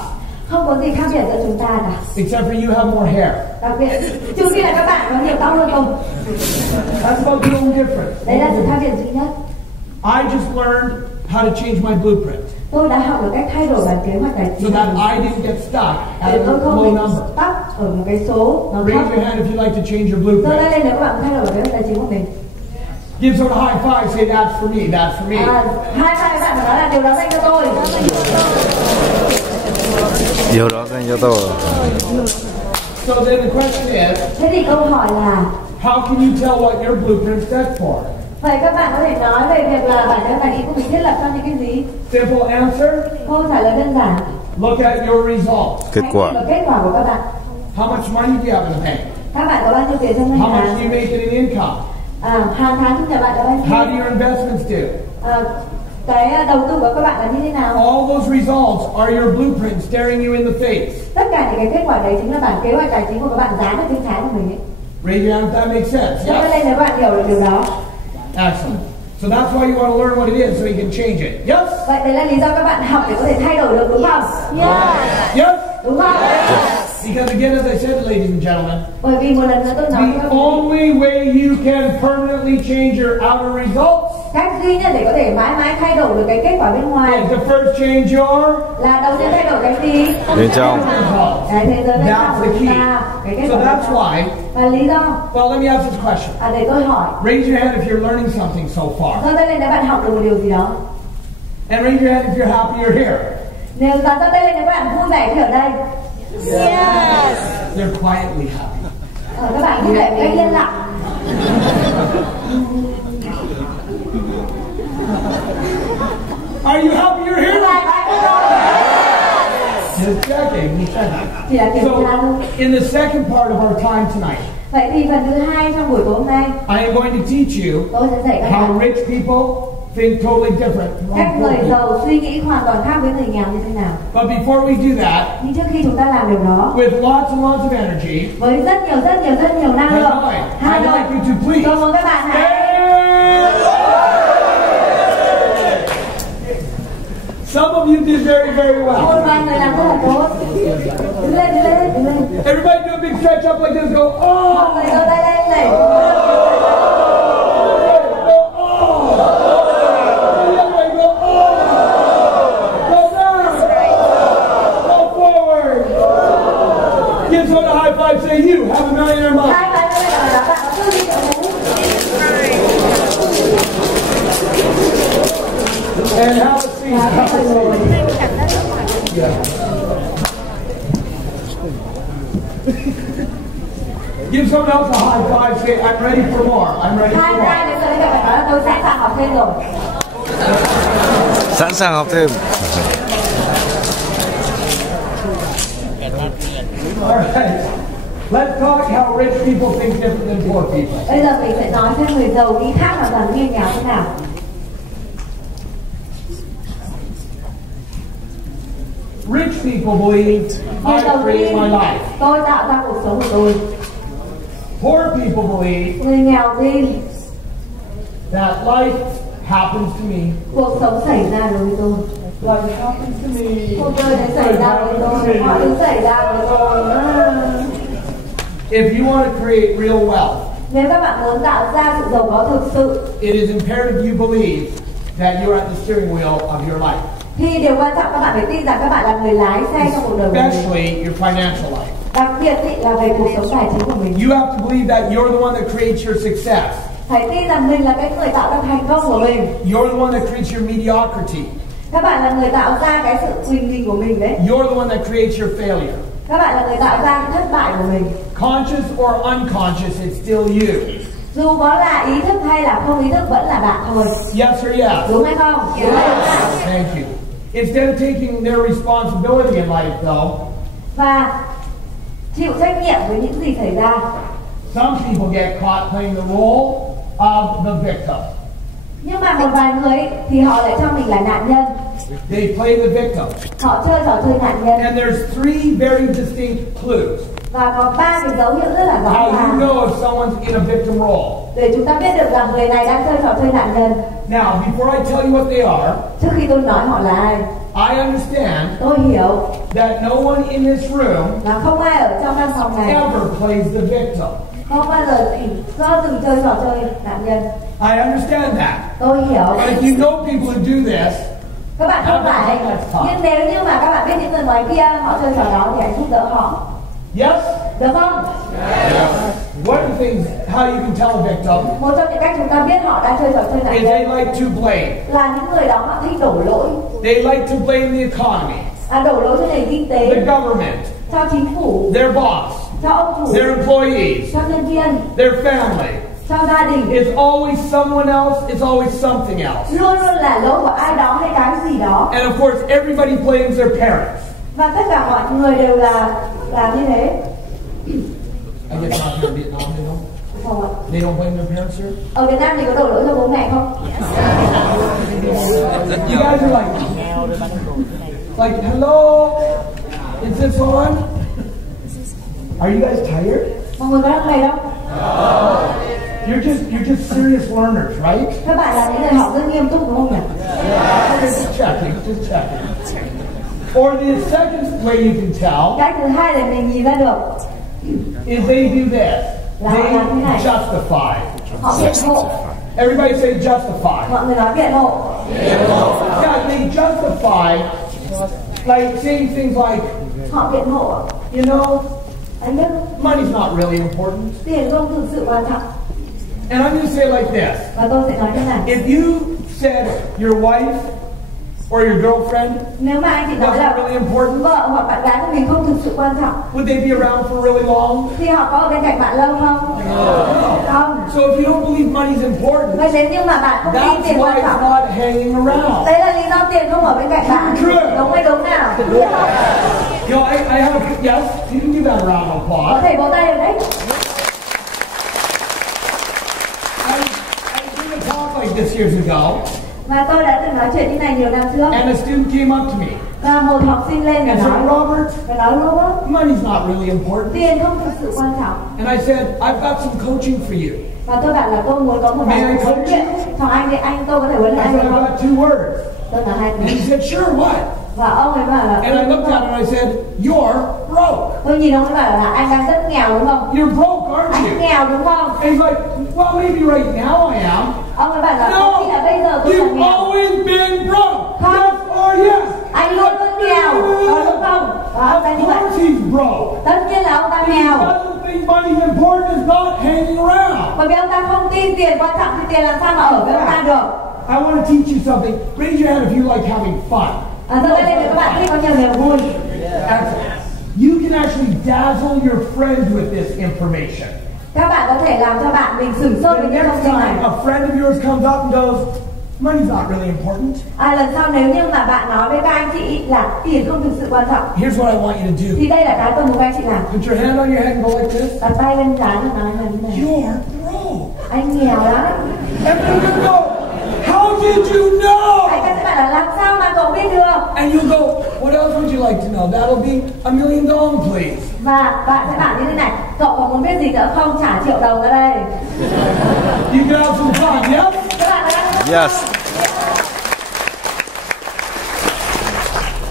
Không có gì khác biệt giữa chúng ta cả. except for you have more hair. Đặc biệt, trừ khi là các bạn có nhiều tóc hơn tôi. That's about the only difference. Đấy là sự khác biệt duy nhất. I just learned how to change my blueprint Tôi đã học được cách thay đổi bản kế hoạch tài so chính that I didn't get stuck at để a tôi không low bị number. stuck ở một cái số nó Raise thấp. your hand if you'd like to change your Giơ tay blueprint. lên nếu các bạn muốn thay đổi bản kế hoạch tài chính của mình. Give someone a high five, say that's for me, that's for me. Hai tay bạn phải nói là điều đó dành cho tôi. Điều đó dành cho tôi. So then the question is, Thế thì câu hỏi là, how can you tell what your blueprint stands for? vậy các bạn có thể nói về việc là bản kế hoạch tài chính của mình thiết lập cho những cái gì? Simple answer, Câu trả lời đơn giản. look at your results. Kết Hãy quả. nhìn vào kết quả của các bạn. How much money do you have in the bank? Các bạn có bao nhiêu tiền trong ngân How much do hàng? you make in income? Hàng tháng thu nhập bạn là bao How do nhiêu? your investments do? Cái đầu tư của các bạn là như thế nào? All those results are your blueprint staring you in the face. Tất cả những cái kết quả đấy chính là bản kế hoạch tài chính của các bạn dán ở trên trái của mình ấy. Raise your hand if that makes sense. Cho nên Yes? nếu bạn hiểu được điều đó. Excellent. So that's why you want to learn what it is so you can change it. Yes? Vậy đấy là lý do các bạn học để có thể thay đổi được đúng không? Yes? Đúng không? Because again, as I said, ladies and gentlemen, Bởi vì một lần nữa tôi nói với the các bạn, only way you can permanently change your outer results cách duy nhất để có thể mãi mãi thay đổi được cái kết quả bên ngoài is to first change your là đầu tiên thay đổi cái gì? Bên trong. results. Cái thế giới bên trong That's của the chúng key. ta, cái kết So quả bên that's trong. why, Và lý do well, let me ask this question. để tôi hỏi, Raise your hand if you're learning something so far. giơ tay lên nếu bạn học được một điều gì đó. And raise your hand if you're happy you're here. Nếu giơ tay lên nếu bạn vui vẻ khi ở đây. They're quietly happy. Các bạn vui vẻ một cách yên lặng. Are you happy you're here? Vui vẻ bạn vui rồi. Just checking. Chỉ là kiểm tra thôi. So, in the second part of our time tonight, Vậy thì phần thứ hai trong buổi tối hôm nay I am going to teach you tôi sẽ dạy các how bạn rich people think totally different from cách poor người people. giàu suy nghĩ hoàn toàn khác với người nghèo như thế nào. But before we do that, Nhưng trước khi chúng ta làm điều đó with lots and lots of energy, với rất nhiều năng lượng, I'd like you to please tôi muốn các bạn hãy stand up. Some of you did very, very well. một vài người làm rất là tốt. Đứng lên. Everybody do a big stretch up like this. Go, Mọi oh! người giơ tay lên này. Go, oh! The other way, go, oh! Go down! Go forward! Give someone a high five, say you have a millionaire mind. Hai bạn ơi, ở đó bạn có tư duy triệu phú. And have a seat. Yeah. Give someone else a high five, say I'm ready for more. I'm ready for Hai more. tay nếu bên cạnh phải nói là tôi sẵn sàng học thêm rồi. Sẵn sàng học thêm. All right. Let's talk how rich people think different than poor people. Bây giờ mình sẽ nói xem người giàu nghĩ khác hoàn toàn với người nghèo thế nào. Rich people believe I create my life. Tôi tạo ra cuộc sống của tôi. Poor people believe Người nghèo tin that life happens to me. cuộc sống xảy ra đối với tôi. Life happens to me. Cuộc đời này xảy ra với tôi. Mọi thứ xảy ra với tôi. If you want to create real wealth, Nếu các bạn muốn tạo ra sự giàu có thực sự, it is imperative you believe that you're at the steering wheel of your life, thì điều quan trọng các bạn phải tin rằng các bạn là người lái xe trong cuộc đời của mình. especially your financial life. Đặc biệt là về cuộc sống tài chính của mình. You have to believe that you're the one that creates your success. Phải tin rằng mình là cái người tạo ra thành công của mình. You're the one that creates your mediocrity. Các bạn là người tạo ra cái sự bình bình của mình đấy. You're the one that creates your failure. Các bạn là người tạo ra cái thất bại của mình. Conscious or unconscious, it's still you. Dù có là ý thức hay là không ý thức vẫn là bạn thôi. Yes or yes? Đúng hay không? Đúng hay không? Thank you. Instead of taking their responsibility in life, though, Và chịu trách nhiệm với những gì xảy ra. some people get caught playing the role of the victim. Nhưng mà một vài người ấy, thì họ lại cho mình là nạn nhân. They play the victim. Họ chơi trò chơi nạn nhân. And there's three very distinct clues Và có 3 cái dấu hiệu rất là rõ how you ràng know if someone's in a victim role. để chúng ta biết được rằng người này đang chơi trò chơi nạn nhân. Now, before I tell you what they are, Trước khi tôi nói họ là ai, I understand tôi hiểu that no one in this room là không ai ở trong căn phòng này ever plays the victim. không bao giờ do từng chơi trò chơi nạn nhân. I understand that. Tôi hiểu. But if you know people who do this, Các bạn không phải, nhưng nếu như mà các bạn biết những người ngoài kia họ chơi trò đó thì hãy giúp đỡ họ, yes? được không? One of the things, how you can tell a victim, Một trong những cách chúng ta biết họ đang chơi trò chơi nạn is nhân they like to blame. là những người đó họ thích đổ lỗi, They like to blame the economy, đổ lỗi cho nền kinh the tế, government, cho chính phủ, their boss, cho ông chủ, their employees, cho nhân viên, their family. cho gia đình. It's always someone else, it's always something else. Luôn luôn là lỗi của ai đó hay cái gì đó. And of course, everybody blames their parents. Và tất cả mọi người đều là như thế. I guess not here in Vietnam, they don't. Không ạ. They don't blame their parents here? Ở Việt Nam thì có đổ lỗi cho bố mẹ không? You guys are like, hello, is this on? Are you guys tired? Mọi người có đang mệt không? You're just serious learners, right? Các bạn là những người học rất nghiêm túc đúng không nhỉ? Okay, just checking. Or the second way you can tell Cách thứ hai để mình nhìn ra được is they do this. là They họ làm thế này. justify. Họ biện hộ. Everybody say justify. Mọi người nói biện hộ. Yeah, they justify, like saying things like, Họ biện hộ. you know, Anh biết không? money's not really important. Tiền không thực sự quan trọng. And I'm going to say it like this. Và tôi sẽ nói thế này. If you said your wife or your girlfriend Nếu mà anh chị nói wasn't là really important, vợ hoặc bạn gái của mình không thực sự quan trọng, would they be around for really long? thì họ có ở bên cạnh bạn lâu không? Không. So if you don't believe money's important, Vậy nếu như mà bạn không tin that's tiền why quan it's trọng, not hanging around. đấy là lý do tiền không ở bên cạnh bạn. True. Đúng hay đúng nào? You know, I have a, yes, you can give that a round of Có applause. thể vỗ tay được đấy. I did a talk like this years ago, Và tôi đã từng nói chuyện như này nhiều năm trước. and a student came up to me Và một học sinh lên và and said, nói, Robert, Robert, money's not really important. tiền không thực sự quan trọng. And I said, I've got some coaching for you. Và tôi bảo là tôi muốn có một May I bài coach huấn luyện cho anh, thì anh tôi có thể huấn I luyện anh said, được I've không? got two words. Tôi nói hai And he tiếng. said, sure, what? Và ông ấy bảo là And I looked at him and I said, you're broke. tôi nhìn ông ấy bảo là anh đang rất nghèo đúng không? You're broke, aren't Anh you? nghèo đúng không? And he's like, well, maybe right now I am. Ông ấy bảo là No, có khi là bây giờ tôi là you've nghèo. always been broke. Không. Yes or yes? Anh luôn luôn nghèo, có đúng không? Và ông ta như Of vậy. course he's broke. Tất nhiên là ông ta He nghèo. doesn't think money's important, is not hanging around. Bởi vì ông ta không tin tiền quan trọng thì tiền làm sao mà ở với ông ta được. I want to teach you something. Raise your hand if you like having fun. Giơ tay lên để các bạn thích có nhiều niềm vui. You can actually dazzle your friend with this information. Các bạn có thể làm cho bạn mình sửng sốt với The những next thông tin này. time a friend of yours comes up and goes, money's not really important. Lần sau nếu như mà bạn nói với các anh chị là tiền không thực sự quan trọng, Here's what I want you to do. thì đây là cái tôi muốn các anh chị làm. Put your hand on your head and go like this. Đặt tay lên trán và nói là như này. You're broke. Anh nghèo lắm. And then you go, how did you know? Anh sẽ bảo là làm sao mà cậu biết được? And you go, what else would you like to know? That'll be $1 million, please. Và bạn sẽ bảo như thế này, cậu có muốn biết gì nữa không? Trả 1 triệu đồng ra đây. You can have some fun, yes? Các bạn đã Yes.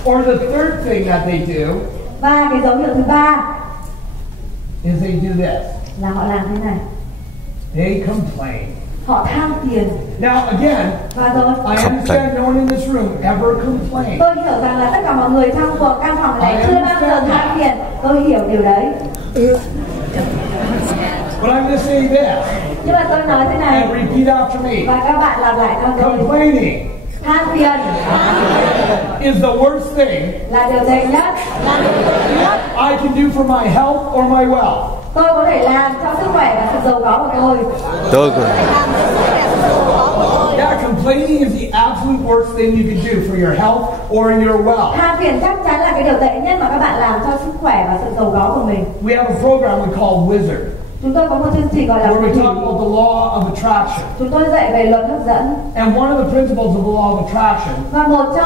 Or the third thing that they do Và cái dấu hiệu thứ 3 is they do this. là họ làm thế này. They complain. Họ tham tiền. Now again, Và rồi, I understand no one in this room ever complained. tôi hiểu rằng là tất cả mọi người trong cuộc căn phòng này chưa bao giờ tham tiền. Tôi hiểu điều đấy. But I'm going to say this Nhưng mà tôi nói thế này, and repeat after me. và các bạn làm lại theo tôi. Complaining Tham tiền is the worst thing là điều tệ nhất I can do for my health or my wealth. tôi có thể làm cho sức khỏe và sự giàu có của tôi. Tôi cũng Yeah, complaining is the absolute worst thing you can do for your health or your wealth. Tham tiền chắc chắn là cái điều tệ nhất mà các bạn làm cho sức khỏe và sự giàu có của mình. We have a program we call Wizard, Chúng tôi có một chương trình gọi là where we Phần. talk about the law of attraction. Chúng tôi dạy về luật hấp dẫn. And one of the principles of the law of attraction Và một trong